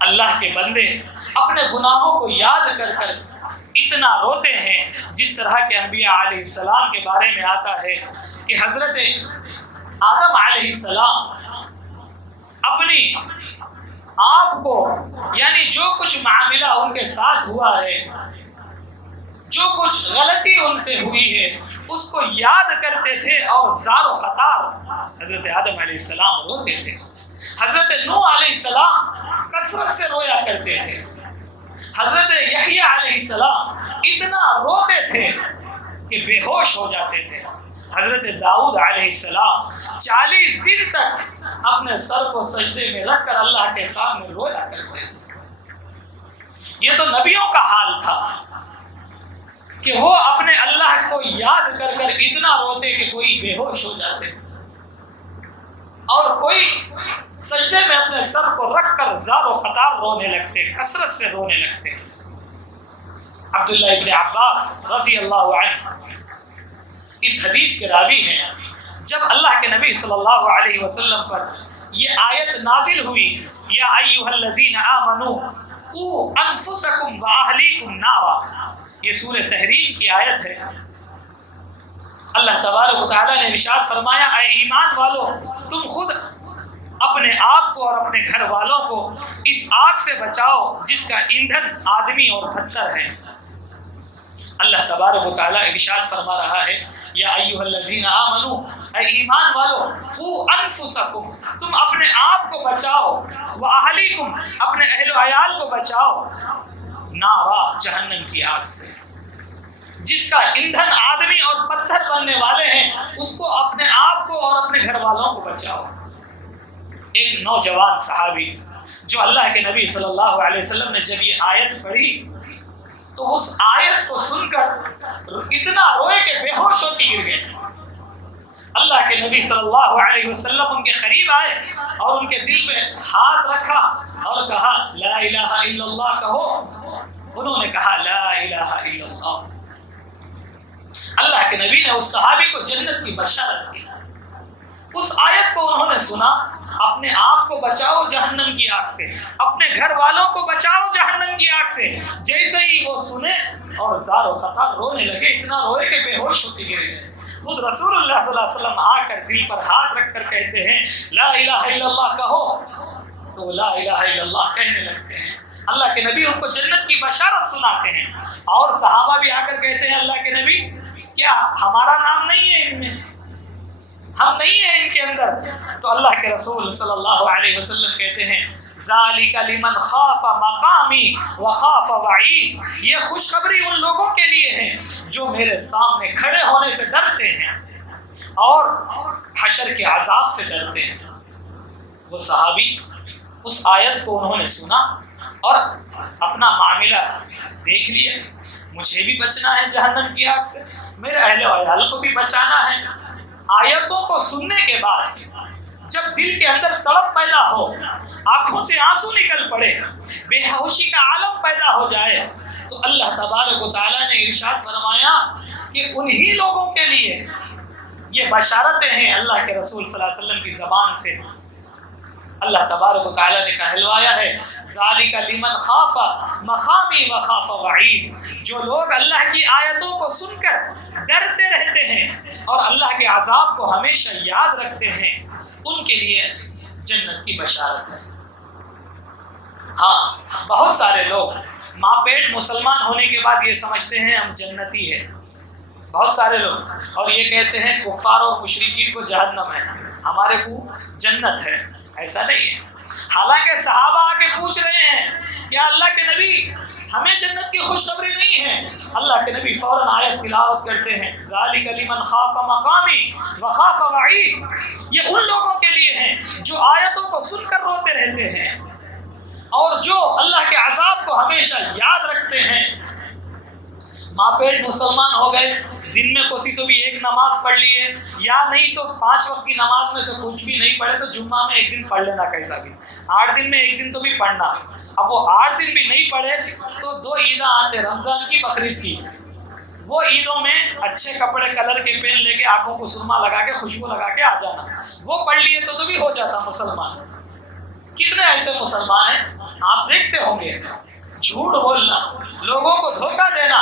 اللہ کے بندے اپنے گناہوں کو یاد کر کر اتنا روتے ہیں، جس طرح کے انبیاء علیہ السلام کے بارے میں آتا ہے کہ حضرت آدم علیہ السلام اپنی آپ کو یعنی جو کچھ معاملہ ان کے ساتھ ہوا ہے، جو کچھ غلطی ان سے ہوئی ہے، اس کو یاد کرتے تھے اور زار و خطار حضرت آدم علیہ السلام روتے تھے۔ حضرت نوح علیہ السلام کثرت سے رویا کرتے تھے۔ حضرت یحییٰ علیہ السلام اتنا روتے تھے کہ بے ہوش ہو جاتے تھے۔ حضرت داؤد علیہ السلام 40 دن تک اپنے سر کو سجدے میں رکھ کر اللہ کے سامنے رویا کرتے تھے۔ یہ تو نبیوں کا حال تھا کہ وہ اپنے اللہ کو یاد کر کر اتنا روتے کہ کوئی بے ہوش ہو جاتے اور کوئی سجدے میں اپنے سر کو رکھ کر زار و خطار رونے لگتے، کثرت سے رونے لگتے۔ عبداللہ ابن عباس رضی اللہ عنہ اس حدیث کے راوی ہیں۔ جب اللہ کے نبی صلی اللہ علیہ وسلم پر یہ آیت نازل ہوئی، یا ایھا الذین آمنوا قوا انفسکم واہلیکم نارا، یہ سورہ تحریم کی آیت ہے۔ اللہ تبارک و تعالیٰ نے ارشاد فرمایا، اے ایمان والو، تم خود اپنے آپ کو اور اپنے گھر والوں کو اس آگ سے بچاؤ جس کا ایندھن آدمی اور پتھر ہے۔ اللہ تبارک و تعالیٰ ارشاد فرما رہا ہے، یا ایھا الذین آمنوا، اے ایمان والو، قوا انفسکم، تم اپنے آپ کو بچاؤ، واہلیکم، اپنے اہل و عیال کو بچاؤ، نارا، جہنم کی آگ سے، جس کا ایندھن آدمی اور پتھر بننے والے ہیں، اس کو اپنے آپ کو اور اپنے گھر والوں کو بچاؤ۔ ایک نوجوان صحابی جو اللہ کے نبی صلی اللہ علیہ وسلم نے جب یہ آیت پڑھی تو اس آیت کو سن کر اتنا روئے کہ بے ہوش ہو کے گر گئے۔ اللہ کے نبی صلی اللہ علیہ وسلم ان کے قریب آئے اور ان کے دل پہ ہاتھ رکھا اور کہا، لا الہ الا اللہ کہو۔ انہوں نے کہا، لا الہ الا اللہ۔ اللہ کے نبی نے اس صحابی کو جنت کی بشارت دی۔ اس آیت کو انہوں نے سنا، اپنے آپ کو بچاؤ جہنم کی آگ سے، اپنے گھر والوں کو بچاؤ جہنم کی آگ سے۔ جیسے ہی وہ سنے اور زار و خطار رونے لگے، اتنا روئے کہ بے ہوش ہو کے گر گئے۔ خود رسول اللہ صلی اللہ علیہ وسلم آ کر دل پر ہاتھ رکھ کر کہتے ہیں، لا الہ الا اللہ کہو، تو لا الہ الا اللہ کہنے لگتے ہیں۔ اللہ کے نبی ان کو جنت کی بشارت سناتے ہیں، اور صحابہ بھی آ کر کہتے ہیں، اللہ کے نبی کیا ہمارا نام نہیں ہے ان میں، ہم نہیں ہیں ان کے اندر؟ تو اللہ کے رسول صلی اللہ علیہ وسلم کہتے ہیں، ذالک لمن خاف مقامی وخاف وعید، یہ خوشخبری ان لوگوں کے لیے ہے جو میرے سامنے کھڑے ہونے سے ڈرتے ہیں اور حشر کے عذاب سے ڈرتے ہیں۔ وہ صحابی اس آیت کو انہوں نے سنا اور اپنا معاملہ دیکھ لیا، مجھے بھی بچنا ہے جہنم کی آگ سے، میرے اہل و عیال کو بھی بچانا ہے۔ آیتوں کو سننے کے بعد جب دل کے اندر تڑپ پیدا ہو، آنکھوں سے آنسو نکل پڑے، بے ہوشی کا عالم پیدا ہو جائے، تو اللہ تبارک و تعالیٰ نے ارشاد فرمایا کہ انہی لوگوں کے لیے یہ بشارتیں ہیں۔ اللہ کے رسول صلی اللہ علیہ وسلم کی زبان سے اللہ تبارک و تعالیٰ نے کہلوایا ہے، ذالک لمن خاف مقامی وخاف وعید، جو لوگ اللہ کی آیتوں کو سن کر ڈرتے رہتے ہیں اور اللہ کے عذاب کو ہمیشہ یاد رکھتے ہیں، ان کے لیے جنت کی بشارت ہے۔ ہاں، بہت سارے لوگ ماں پیٹ مسلمان ہونے کے بعد یہ سمجھتے ہیں ہم جنتی ہیں، بہت سارے لوگ، اور یہ کہتے ہیں کفار اور مشرکین کو جہنم ہے، ہمارے کو جنت ہے۔ ایسا نہیں ہے۔ حالانکہ صحابہ آ کے پوچھ رہے ہیں، یا اللہ کے نبی ہمیں جنت کی خوشخبری نہیں ہے؟ اللہ کے نبی فوراً آیت تلاوت کرتے ہیں، ذالک لمن خاف مقامی وخاف وعید، یہ ان لوگوں کے لیے ہیں جو آیتوں کو سن کر روتے رہتے ہیں اور جو اللہ کے عذاب کو ہمیشہ یاد رکھتے ہیں۔ ماں پیٹ مسلمان ہو گئے، دن میں کوسی تو بھی ایک نماز پڑھ لیے، یا نہیں تو 5 وقت کی نماز میں سے کچھ بھی نہیں پڑھے تو جمعہ میں ایک دن پڑھ لینا، کیسا بھی 8 دن میں ایک دن تو بھی پڑھنا۔ اب وہ 8 دن بھی نہیں پڑھے تو 2 عیدیں آتے، رمضان کی، بقرعید کی، وہ عیدوں میں اچھے کپڑے کلر کے پہن لے کے، آنکھوں کو سرما لگا کے، خوشبو لگا کے آ جانا، وہ پڑھ لیے تو بھی ہو جاتا مسلمان۔ کتنے ایسے مسلمان ہیں آپ دیکھتے ہوں گے، جھوٹ بولنا، لوگوں کو دھوکہ دینا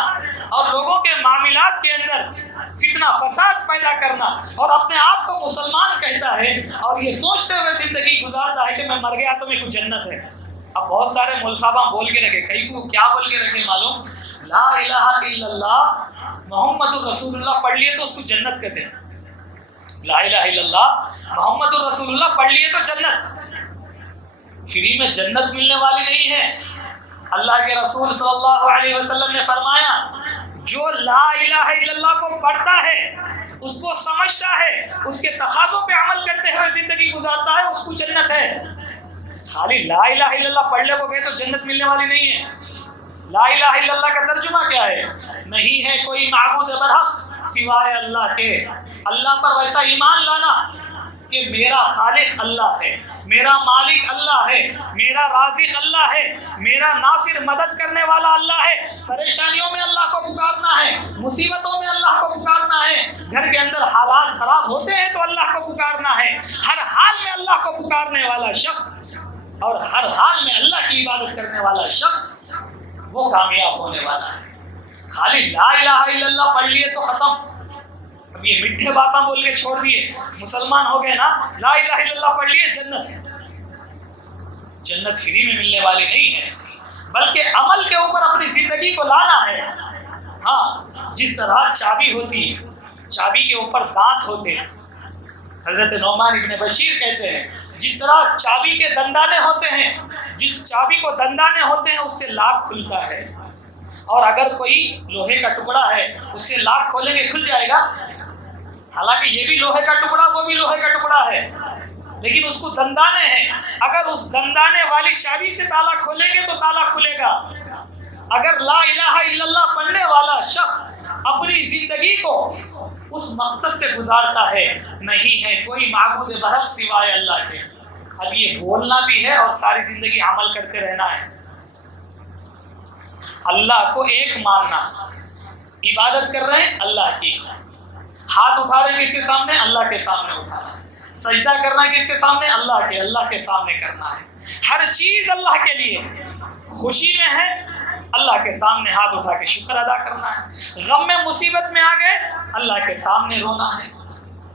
اور لوگوں کے معاملات کے اندر فتنہ فساد پیدا کرنا، اور اپنے آپ کو مسلمان کہتا ہے اور یہ سوچتے ہوئے زندگی گزارتا ہے کہ میں مر گیا تو میرے کو جنت ہے۔ اب بہت سارے مول صاحب بول کے رکھے، کئی کو کیا بول کے رکھے معلوم؟ لا الہ الا اللہ محمد الرسول اللہ پڑھ لیے تو اس کو جنت کہتے ہیں۔ لا الہ الا اللہ محمد الرسول اللہ پڑھ لیے تو جنت۔ فری میں جنت ملنے والی نہیں ہے۔ اللہ کے رسول صلی اللہ علیہ وسلم نے فرمایا جو لا الہ الا اللہ کو پڑھتا ہے، اس کو سمجھتا ہے، اس کے تقاضوں پہ عمل کرتے ہوئے زندگی گزارتا ہے، اس کو جنت ہے۔ خالی لا الہ الا اللہ پڑھ لے کو گئے تو جنت ملنے والی نہیں ہے۔ لا الہ الا اللہ کا ترجمہ کیا ہے؟ نہیں ہے کوئی معبود برحق سوائے اللہ کے۔ اللہ پر ویسا ایمان لانا کہ میرا خالق اللہ ہے، میرا مالک اللہ ہے، میرا رازق اللہ ہے، میرا ناصر مدد کرنے والا اللہ ہے۔ پریشانیوں میں اللہ کو پکارنا ہے، مصیبتوں میں اللہ کو پکارنا ہے، گھر کے اندر حالات خراب ہوتے ہیں تو اللہ کو پکارنا ہے۔ ہر حال میں اللہ کو پکارنے والا شخص اور ہر حال میں اللہ کی عبادت کرنے والا شخص وہ کامیاب ہونے والا ہے۔ خالی لا الہ الا اللہ پڑھ لیے تو ختم، اب یہ میٹھے باتیں بول کے چھوڑ دیے، مسلمان ہو گئے نا، لا الہ الا اللہ پڑھ لیے جنت۔ جنت فری میں ملنے والی نہیں ہے، بلکہ عمل کے اوپر اپنی زندگی کو لانا ہے۔ ہاں، جس طرح چابی ہوتی، چابی کے اوپر دانت ہوتے، حضرت نعمان ابن بشیر کہتے ہیں جس طرح چابی کے دندانے ہوتے ہیں، جس چابی کو دندانے ہوتے ہیں اس سے لاک کھلتا ہے، اور اگر کوئی لوہے کا ٹکڑا ہے اس سے لاک کھولیں گے کھل جائے گا؟ حالانکہ یہ بھی لوہے کا ٹکڑا، وہ بھی لوہے کا ٹکڑا ہے، لیکن اس کو دندانے ہیں۔ اگر اس دندانے والی چابی سے تالا کھولیں گے تو تالا کھلے گا۔ اگر لا الہ الا اللہ پڑھنے والا شخص اپنی زندگی کو اس مقصد سے گزارتا ہے نہیں ہے کوئی معبود برحق سوائے اللہ کے، اب یہ بولنا بھی ہے اور ساری زندگی عمل کرتے رہنا ہے۔ اللہ کو ایک ماننا، عبادت کر رہے ہیں اللہ کی، ہاتھ اٹھا رہے ہیں کس کے سامنے؟ اللہ کے سامنے اٹھا رہے ہیں، سجدہ کرنا ہے کس کے سامنے؟ اللہ کے سامنے کرنا ہے۔ ہر چیز اللہ کے لیے، خوشی میں ہے اللہ کے سامنے ہاتھ اٹھا کے شکر ادا کرنا ہے، غم میں مصیبت میں آ گئے اللہ کے سامنے رونا ہے۔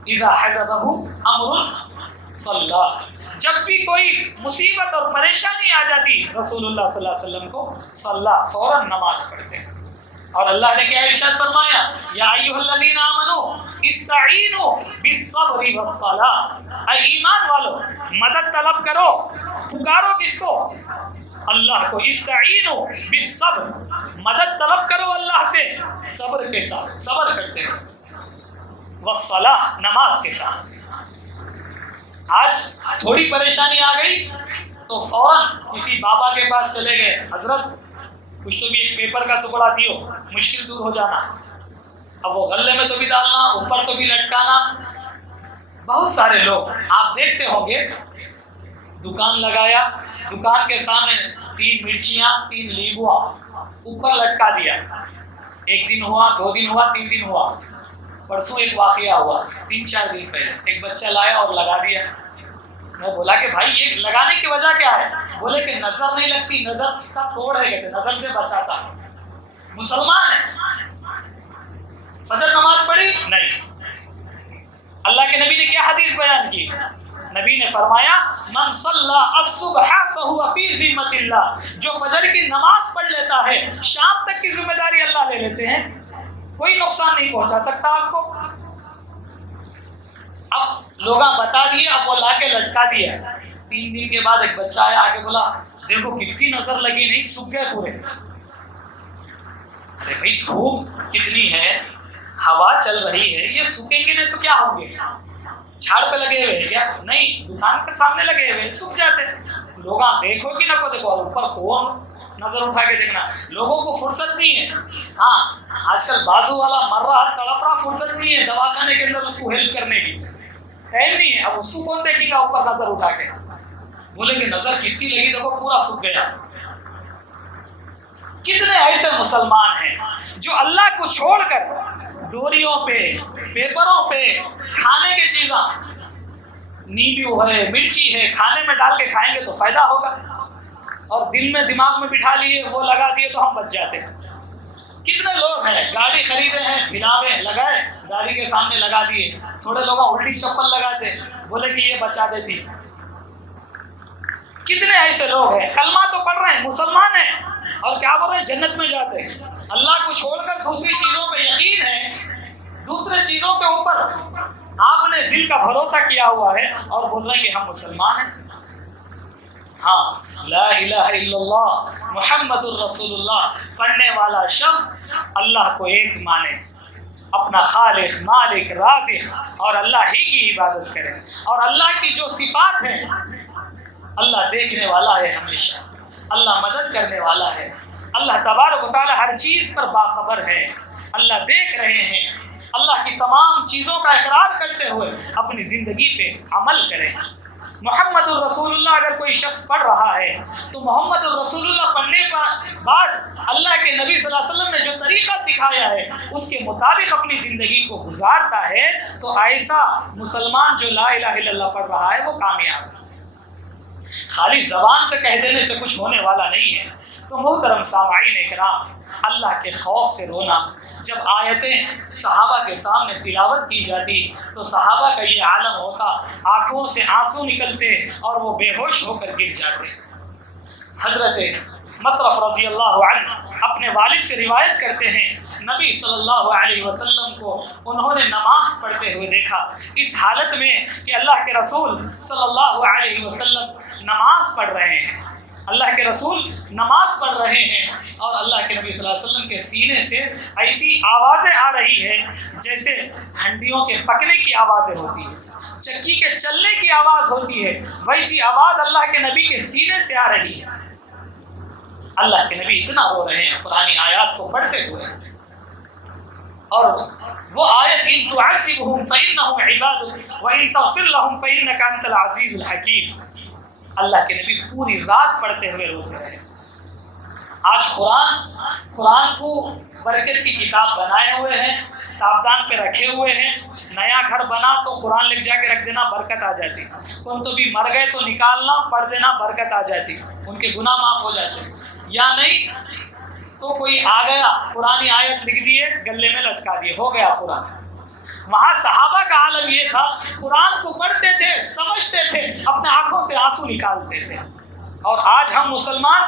اذا حزبہ امر صلی، جب بھی کوئی مصیبت اور پریشانی آ جاتی رسول اللہ صلی اللہ علیہ وسلم کو صلی، فوراً نماز پڑھتے ہیں۔ اور اللہ نے کیا ارشاد فرمایا؟ یا ایھا الذین آمنوا استعینوا بالصبر والصلاۃ، اے ایمان والو مدد طلب کرو، پکارو کس کو؟ اللہ کو۔ استعینوا بالصبر، مدد طلب کرو اللہ سے صبر کے ساتھ، صبر کرتے رہو، والصلاۃ، نماز کے ساتھ۔ آج تھوڑی پریشانی آ گئی تو فوراً کسی بابا کے پاس چلے گئے، حضرت کچھ تو بھی ایک پیپر کا ٹکڑا دیو، مشکل دور ہو جانا۔ اب وہ غلے میں تو بھی ڈالنا، اوپر تو بھی لٹکانا۔ بہت سارے لوگ آپ دیکھتے ہوں گے، دکان لگایا، دکان کے سامنے 3 مرچیاں 3 لیمبوا اوپر لٹکا دیا۔ ایک دن ہوا، 2 دن ہوا، 3 دن ہوا، پرسوں ایک واقعہ ہوا 3-4 دن پہلے، ایک بچہ لایا اور لگا دیا۔ میں بولا کہ بھائی یہ لگانے کی وجہ کیا ہے؟ بولے کہ نظر نہیں لگتی، نظر کا توڑ ہے، کہتے نظر سے بچاتا۔ مسلمان ہے، فجر نماز پڑھی نہیں۔ اللہ کے نبی نے کیا حدیث بیان کی؟ نبی نے فرمایا من صلی الصبح فهو فی ذمۃ اللہ، جو فجر کی نماز پڑھ لیتا ہے شام تک کی ذمہ داری اللہ لے لیتے ہیں، کوئی نقصان نہیں پہنچا سکتا آپ کو۔ اب لوگ بتا دیے، اب وہ لا کے لٹکا دیا۔ 3 دن کے بعد ایک بچہ آیا، آگے بولا دیکھو کتنی نظر لگی، نہیں سوکھ گئے پورے۔ ارے بھائی دھوپ کتنی ہے، ہوا چل رہی ہے، یہ سوکھیں گے نہیں تو کیا ہوں گے؟ جھاڑ پہ لگے ہوئے ہیں کیا؟ نہیں، دکان کے سامنے لگے ہوئے، سوکھ جاتے۔ لوگ دیکھو کہ نہ کو دیکھو، اوپر کون نظر اٹھا کے دیکھنا، لوگوں کو فرصت نہیں ہے۔ ہاں آج کل بازو والا مر رہا تڑپ رہا، فرصت نہیں ہے دواخانے کے اندر اس کو ہیلپ کرنے کی، ٹائم نہیں ہے۔ اب اس کو کون دیکھے گا اوپر نظر اٹھا کے؟ بولے کہ نظر کتنی لگی، دیکھو پورا سوکھ گیا۔ کتنے ایسے مسلمان ہیں جو اللہ کو چھوڑ کر ڈوریوں پہ، پیپروں پہ، کھانے کی چیزاں، نیبو ہے، مرچی ہے، کھانے میں ڈال کے کھائیں گے تو فائدہ ہوگا، اور دل میں دماغ میں بٹھا لیے وہ لگا دیے تو ہم بچ جاتے ہیں۔ کتنے لوگ ہیں گاڑی خریدے ہیں، بلاوے لگائے، گاڑی کے سامنے لگا دیے، تھوڑے لوگ الٹی چپل لگاتے، بولے کہ یہ بچا دیتی۔ کتنے ایسے لوگ ہیں کلمہ تو پڑھ رہے ہیں، مسلمان ہیں، اور کیا بول رہے ہیں؟ جنت میں جاتے ہیں۔ اللہ کو چھوڑ کر دوسری چیزوں پہ یقین ہے، دوسرے چیزوں کے اوپر آپ نے دل کا بھروسہ کیا ہوا ہے اور بول رہے ہیں کہ ہم مسلمان ہیں۔ ہاں، لا الہ الا اللہ محمد الرسول اللہ پڑھنے والا شخص اللہ کو ایک مانے، اپنا خالق، مالک، رازق اور اللہ ہی کی عبادت کرے، اور اللہ کی جو صفات ہیں، اللہ دیکھنے والا ہے ہمیشہ، اللہ مدد کرنے والا ہے، اللہ تبارک و تعالی ہر چیز پر باخبر ہے، اللہ دیکھ رہے ہیں، اللہ کی تمام چیزوں کا اقرار کرتے ہوئے اپنی زندگی پہ عمل کریں۔ محمد الرسول اللہ اگر کوئی شخص پڑھ رہا ہے تو محمد الرسول اللہ پڑھنے کے بعد اللہ کے نبی صلی اللہ علیہ وسلم نے جو طریقہ سکھایا ہے اس کے مطابق اپنی زندگی کو گزارتا ہے تو ایسا مسلمان جو لا الہ الا اللہ پڑھ رہا ہے وہ کامیاب ہے۔ خالی زبان سے کہہ دینے سے کچھ ہونے والا نہیں ہے۔ تو محترم سامعین اکرام، اللہ کے خوف سے رونا، جب آیتیں صحابہ کے سامنے تلاوت کی جاتی تو صحابہ کا یہ عالم ہوتا، آنکھوں سے آنسو نکلتے اور وہ بے ہوش ہو کر گر جاتے۔ حضرت مطرف رضی اللہ عنہ اپنے والد سے روایت کرتے ہیں، نبی صلی اللہ علیہ وسلم کو انہوں نے نماز پڑھتے ہوئے دیکھا، اس حالت میں کہ اللہ کے رسول صلی اللہ علیہ وسلم نماز پڑھ رہے ہیں، اللہ کے رسول نماز پڑھ رہے ہیں اور اللہ کے نبی صلی اللہ علیہ وسلم کے سینے سے ایسی آوازیں آ رہی ہیں جیسے ہنڈیوں کے پکنے کی آوازیں ہوتی ہیں، چکی کے چلنے کی آواز ہوتی ہے، ویسی آواز اللہ کے نبی کے سینے سے آ رہی ہے۔ اللہ کے نبی اتنا رو رہے ہیں قرآنی آیات کو پڑھتے ہوئے، اور وہ آیت ان تعذبهم فإنهم عبادك وإن تغفر لهم فإنك أنت العزيز الحكيم، اللہ کے نبی پوری رات پڑھتے ہوئے روتے رہے۔ آج قرآن کو برکت کی کتاب بنائے ہوئے ہیں، تابدان پہ رکھے ہوئے ہیں، نیا گھر بنا تو قرآن لکھ جا کے رکھ دینا، برکت آ جاتی، کون تو بھی مر گئے تو نکالنا پڑھ دینا، برکت آ جاتی، ان کے گناہ معاف ہو جاتے، یا نہیں تو کوئی آ گیا قرآنی آیت لکھ دیے گلے میں لٹکا دیے، ہو گیا قرآن۔ وہاں صحابہ کا عالم یہ تھا، قرآن کو پڑھتے تھے، سمجھتے تھے، اپنے آنکھوں سے آنسو نکالتے تھے، اور آج ہم مسلمان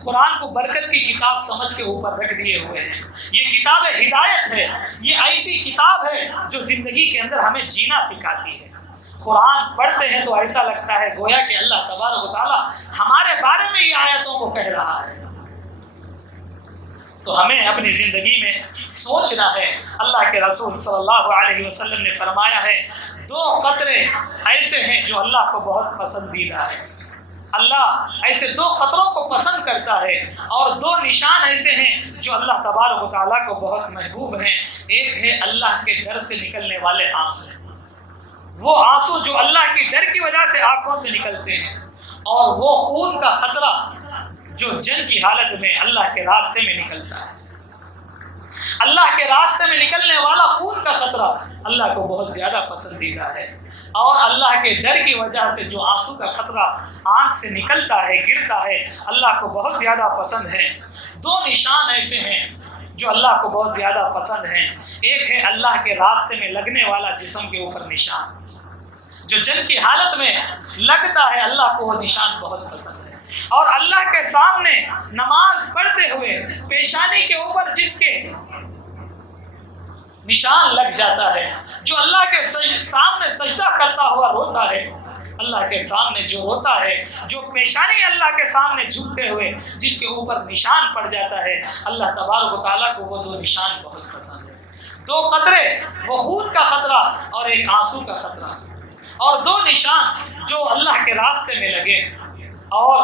قرآن کو برکت کی کتاب سمجھ کے اوپر رکھ دیے ہوئے ہیں۔ یہ کتاب ہدایت ہے، یہ ایسی کتاب ہے جو زندگی کے اندر ہمیں جینا سکھاتی ہے۔ قرآن پڑھتے ہیں تو ایسا لگتا ہے گویا کہ اللہ تبارک و تعالیٰ ہمارے بارے میں یہ آیتوں کو کہہ رہا ہے۔ تو ہمیں اپنی زندگی میں سوچنا ہے، اللہ کے رسول صلی اللہ علیہ وسلم نے فرمایا ہے 2 قطرے ایسے ہیں جو اللہ کو بہت پسندیدہ ہے، اللہ ایسے 2 قطروں کو پسند کرتا ہے، اور 2 نشان ایسے ہیں جو اللہ تبارک و تعالیٰ کو بہت محبوب ہیں۔ ایک ہے اللہ کے ڈر سے نکلنے والے آنسو، وہ آنسو جو اللہ کی ڈر کی وجہ سے آنکھوں سے نکلتے ہیں، اور وہ خون کا خطرہ جو جنگ کی حالت میں اللہ کے راستے میں نکلتا ہے۔ اللہ کے راستے میں نکلنے والا خون کا خطرہ اللہ کو بہت زیادہ پسندیدہ ہے، اور اللہ کے ڈر کی وجہ سے جو آنسو کا خطرہ آنکھ سے نکلتا ہے، گرتا ہے، اللہ کو بہت زیادہ پسند ہے۔ 2 نشان ایسے ہیں جو اللہ کو بہت زیادہ پسند ہیں۔ ایک ہے اللہ کے راستے میں لگنے والا جسم کے اوپر نشان، جو جنگ کی حالت میں لگتا ہے، اللہ کو وہ نشان بہت پسند ہے۔ اور اللہ کے سامنے نماز پڑھتے ہوئے پیشانی کے اوپر جس کے نشان لگ جاتا ہے، جو اللہ کے سامنے سجدہ کرتا ہوا روتا ہے، اللہ کے سامنے جو روتا ہے، جو پیشانی اللہ کے سامنے جھکتے ہوئے جس کے اوپر نشان پڑ جاتا ہے، اللہ تبارک و تعالیٰ کو وہ 2 نشان بہت پسند ہے۔ 2 قطرے، وہ خون کا خطرہ اور ایک آنسو کا خطرہ، اور 2 نشان جو اللہ کے راستے میں لگے اور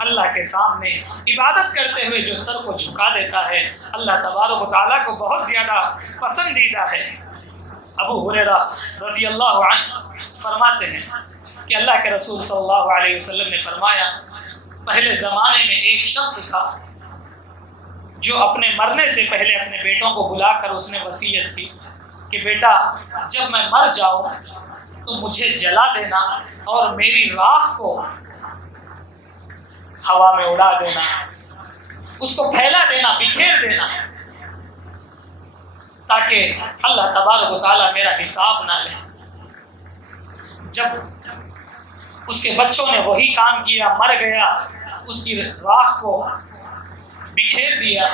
اللہ کے سامنے عبادت کرتے ہوئے جو سر کو جھکا دیتا ہے، اللہ تبارک و تعالیٰ کو بہت زیادہ پسندیدہ ہے۔ ابو ہریرہ رضی اللہ عنہ فرماتے ہیں کہ اللہ کے رسول صلی اللہ علیہ وسلم نے فرمایا، پہلے زمانے میں ایک شخص تھا جو اپنے مرنے سے پہلے اپنے بیٹوں کو بلا کر اس نے وصیت کی کہ بیٹا جب میں مر جاؤں تو مجھے جلا دینا اور میری راکھ کو ہوا میں اڑا دینا، اس کو پھیلا دینا، بکھیر دینا۔ تاکہ اللہ تبارک و تعالیٰ میرا حساب نہ لے۔ جب اس کے بچوں نے وہی کام کیا، مر گیا، اس کی راکھ کو بکھیر دیا،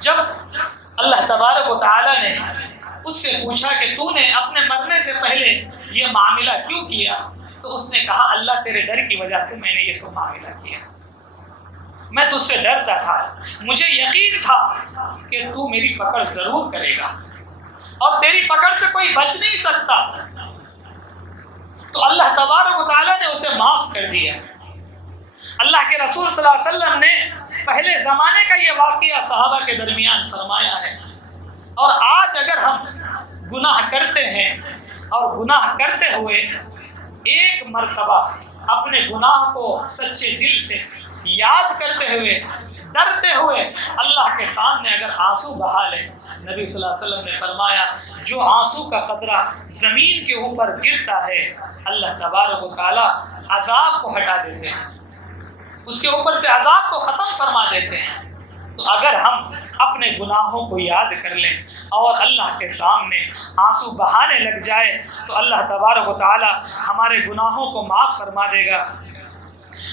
جب اللہ تبارک و تعالیٰ نے اس سے پوچھا کہ تو نے اپنے مرنے سے پہلے یہ معاملہ کیوں کیا، تو اس نے کہا اللہ تیرے ڈر کی وجہ سے میں نے یہ سب معاملہ کیا، میں تجھ سے ڈرتا تھا، مجھے یقین تھا کہ تو میری پکڑ ضرور کرے گا اور تیری پکڑ سے کوئی بچ نہیں سکتا۔ تو اللہ تبارک و تعالیٰ نے اسے معاف کر دیا۔ اللہ کے رسول صلی اللہ علیہ وسلم نے پہلے زمانے کا یہ واقعہ صحابہ کے درمیان فرمایا ہے، اور آج اگر ہم گناہ کرتے ہیں اور گناہ کرتے ہوئے ایک مرتبہ اپنے گناہ کو سچے دل سے یاد کرتے ہوئے، ڈرتے ہوئے اللہ کے سامنے اگر آنسو بہا لیں، نبی صلی اللہ علیہ وسلم نے فرمایا جو آنسو کا قطرہ زمین کے اوپر گرتا ہے اللہ تبارک و تعالیٰ عذاب کو ہٹا دیتے ہیں، اس کے اوپر سے عذاب کو ختم فرما دیتے ہیں۔ تو اگر ہم اپنے گناہوں کو یاد کر لیں اور اللہ کے سامنے آنسو بہانے لگ جائے تو اللہ تبارک و تعالیٰ ہمارے گناہوں کو معاف فرما دے گا۔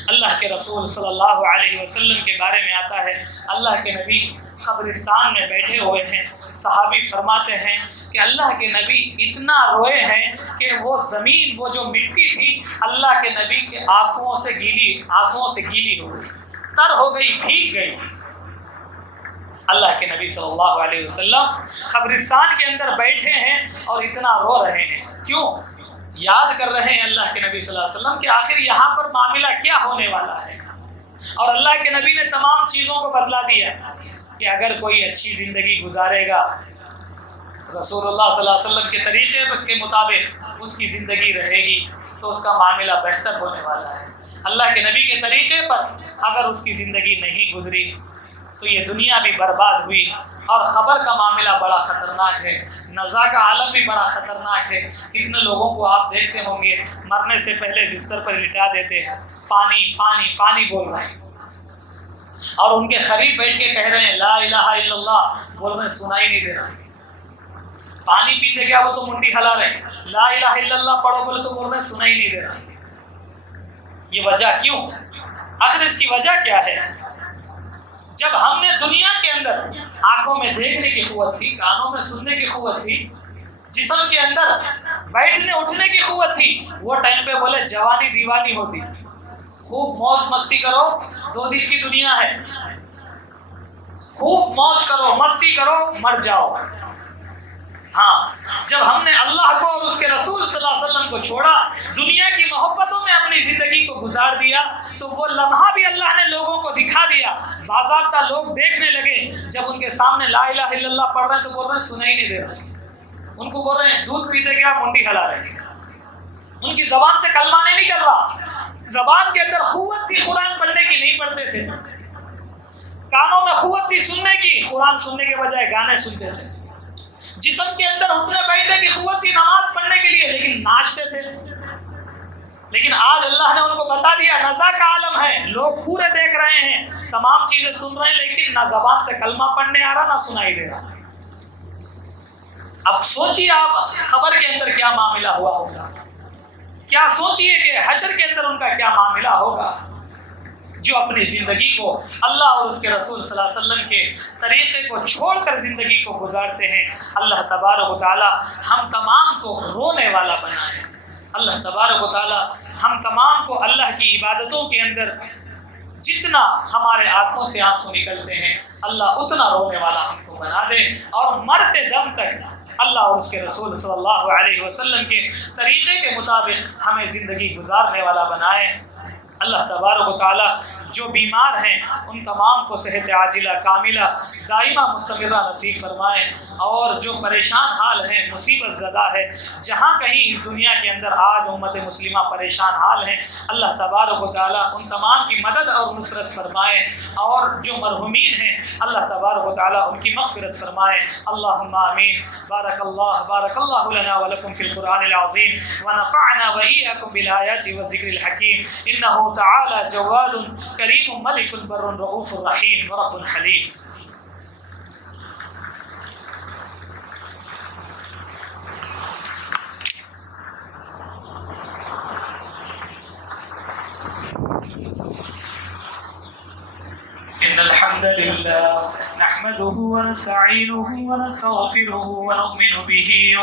اللہ کے رسول صلی اللہ علیہ وسلم کے بارے میں آتا ہے، اللہ کے نبی قبرستان میں بیٹھے ہوئے ہیں، صحابی فرماتے ہیں کہ اللہ کے نبی اتنا روئے ہیں کہ وہ زمین، وہ جو مٹی تھی اللہ کے نبی کے آنسوؤں سے گیلی ہو گئی، تر ہو گئی، بھیگ گئی۔ اللہ کے نبی صلی اللہ علیہ وسلم قبرستان کے اندر بیٹھے ہیں اور اتنا رو رہے ہیں، کیوں؟ یاد کر رہے ہیں اللہ کے نبی صلی اللہ علیہ وسلم کہ آخر یہاں پر معاملہ کیا ہونے والا ہے۔ اور اللہ کے نبی نے تمام چیزوں کو بدلا دیا کہ اگر کوئی اچھی زندگی گزارے گا، رسول اللہ صلی اللہ علیہ وسلم کے طریقے کے مطابق اس کی زندگی رہے گی تو اس کا معاملہ بہتر ہونے والا ہے۔ اللہ کے نبی کے طریقے پر اگر اس کی زندگی نہیں گزری تو یہ دنیا بھی برباد ہوئی، اور خبر کا معاملہ بڑا خطرناک ہے، نزا کا عالم بھی بڑا خطرناک ہے۔ کتنے لوگوں کو آپ دیکھتے ہوں گے مرنے سے پہلے بستر پر لٹا دیتے، پانی پانی پانی بول رہے ہیں، اور ان کے قریب بیٹھ کے کہہ رہے ہیں لا الہ الا اللہ، بول رہے ہیں سنائی نہیں دے رہا۔ پانی پیتے کیا وہ تو منڈی ہلا رہے ہیں، لا الہ الا اللہ پڑھو بولے تو بول رہے ہیں سنائی نہیں دے رہا۔ یہ وجہ کیوں؟ آخر اس کی وجہ کیا ہے؟ جب ہم نے دنیا کے اندر آنکھوں میں دیکھنے کی قوت تھی، کانوں میں سننے کی قوت تھی، جسم کے اندر بیٹھنے اٹھنے کی قوت تھی، وہ ٹائم پہ بولے جوانی دیوانی ہوتی، خوب موج مستی کرو، 2 دن کی دنیا ہے، خوب موج کرو، مستی کرو، مر جاؤ۔ ہاں، جب ہم نے اللہ کو اور اس کے رسول صلی اللہ علیہ وسلم کو چھوڑا، دنیا کی محبتوں میں اپنی زندگی کو گزار دیا، تو وہ لمحہ بھی اللہ نے لوگوں کو دکھا دیا۔ باضابطہ لوگ دیکھنے لگے، جب ان کے سامنے لا الہ الا اللہ پڑھ رہے ہیں تو بول رہے ہیں سنائی نہیں دے رہا، ان کو بول رہے ہیں دودھ پیتے کیا منڈی ہلا رہے ہیں، ان کی زبان سے کلمہ نہیں نکل رہا، زبان کے اندر قوت تھی قرآن پڑھنے کی، نہیں پڑھتے تھے، کانوں میں قوت تھی سننے کی، قرآن سننے کے بجائے گانے سنتے تھے، جسم کے اندر اٹھنے بیٹھنے کی قوت تھی نماز پڑھنے کے لیے، لیکن ناچتے تھے۔ لیکن آج اللہ نے ان کو بتا دیا نزا کا عالم ہے، لوگ پورے دیکھ رہے ہیں، تمام چیزیں سن رہے ہیں، لیکن نہ زبان سے کلمہ پڑھنے آ رہا، نہ سنائی دے رہا۔ اب سوچیے آپ خبر کے اندر کیا معاملہ ہوا ہوگا، کیا سوچیے کہ حشر کے اندر ان کا کیا معاملہ ہوگا، جو اپنی زندگی کو اللہ اور اس کے رسول صلی اللہ علیہ وسلم کے طریقے کو چھوڑ کر زندگی کو گزارتے ہیں۔ اللہ تبارک و تعالی ہم تمام کو رونے والا بنائے۔ اللہ تبارک و تعالی ہم تمام کو اللہ کی عبادتوں کے اندر جتنا ہمارے آنکھوں سے آنسو نکلتے ہیں، اللہ اتنا رونے والا ہم کو بنا دے، اور مرتے دم تک اللہ اور اس کے رسول صلی اللہ علیہ وسلم کے طریقے کے مطابق ہمیں زندگی گزارنے والا بنائے۔ اللہ تبارک و تعالی جو بیمار ہیں ان تمام کو صحت عاجلہ کاملہ دائمہ مستمرہ نصیب فرمائے، اور جو پریشان حال ہیں، مصیبت زدہ ہے، جہاں کہیں اس دنیا کے اندر آج امت مسلمہ پریشان حال ہیں، اللہ تبارک و تعالی ان تمام کی مدد اور نصرت فرمائے، اور جو مرحومین ہیں اللہ تبارک و تعالی ان کی مغفرت فرمائے۔ اللہم آمین۔ بارک اللہ لنا ولکم فی القرآن العظیم، ونفعنا وإیاکم بالآیات والذکر الحکیم، انہ تعالی جواد کریم ملک بر رؤوف رحیم ورب حلیم۔ إن الحمد لله نحمده ونستعينه ونستغفره ونؤمن به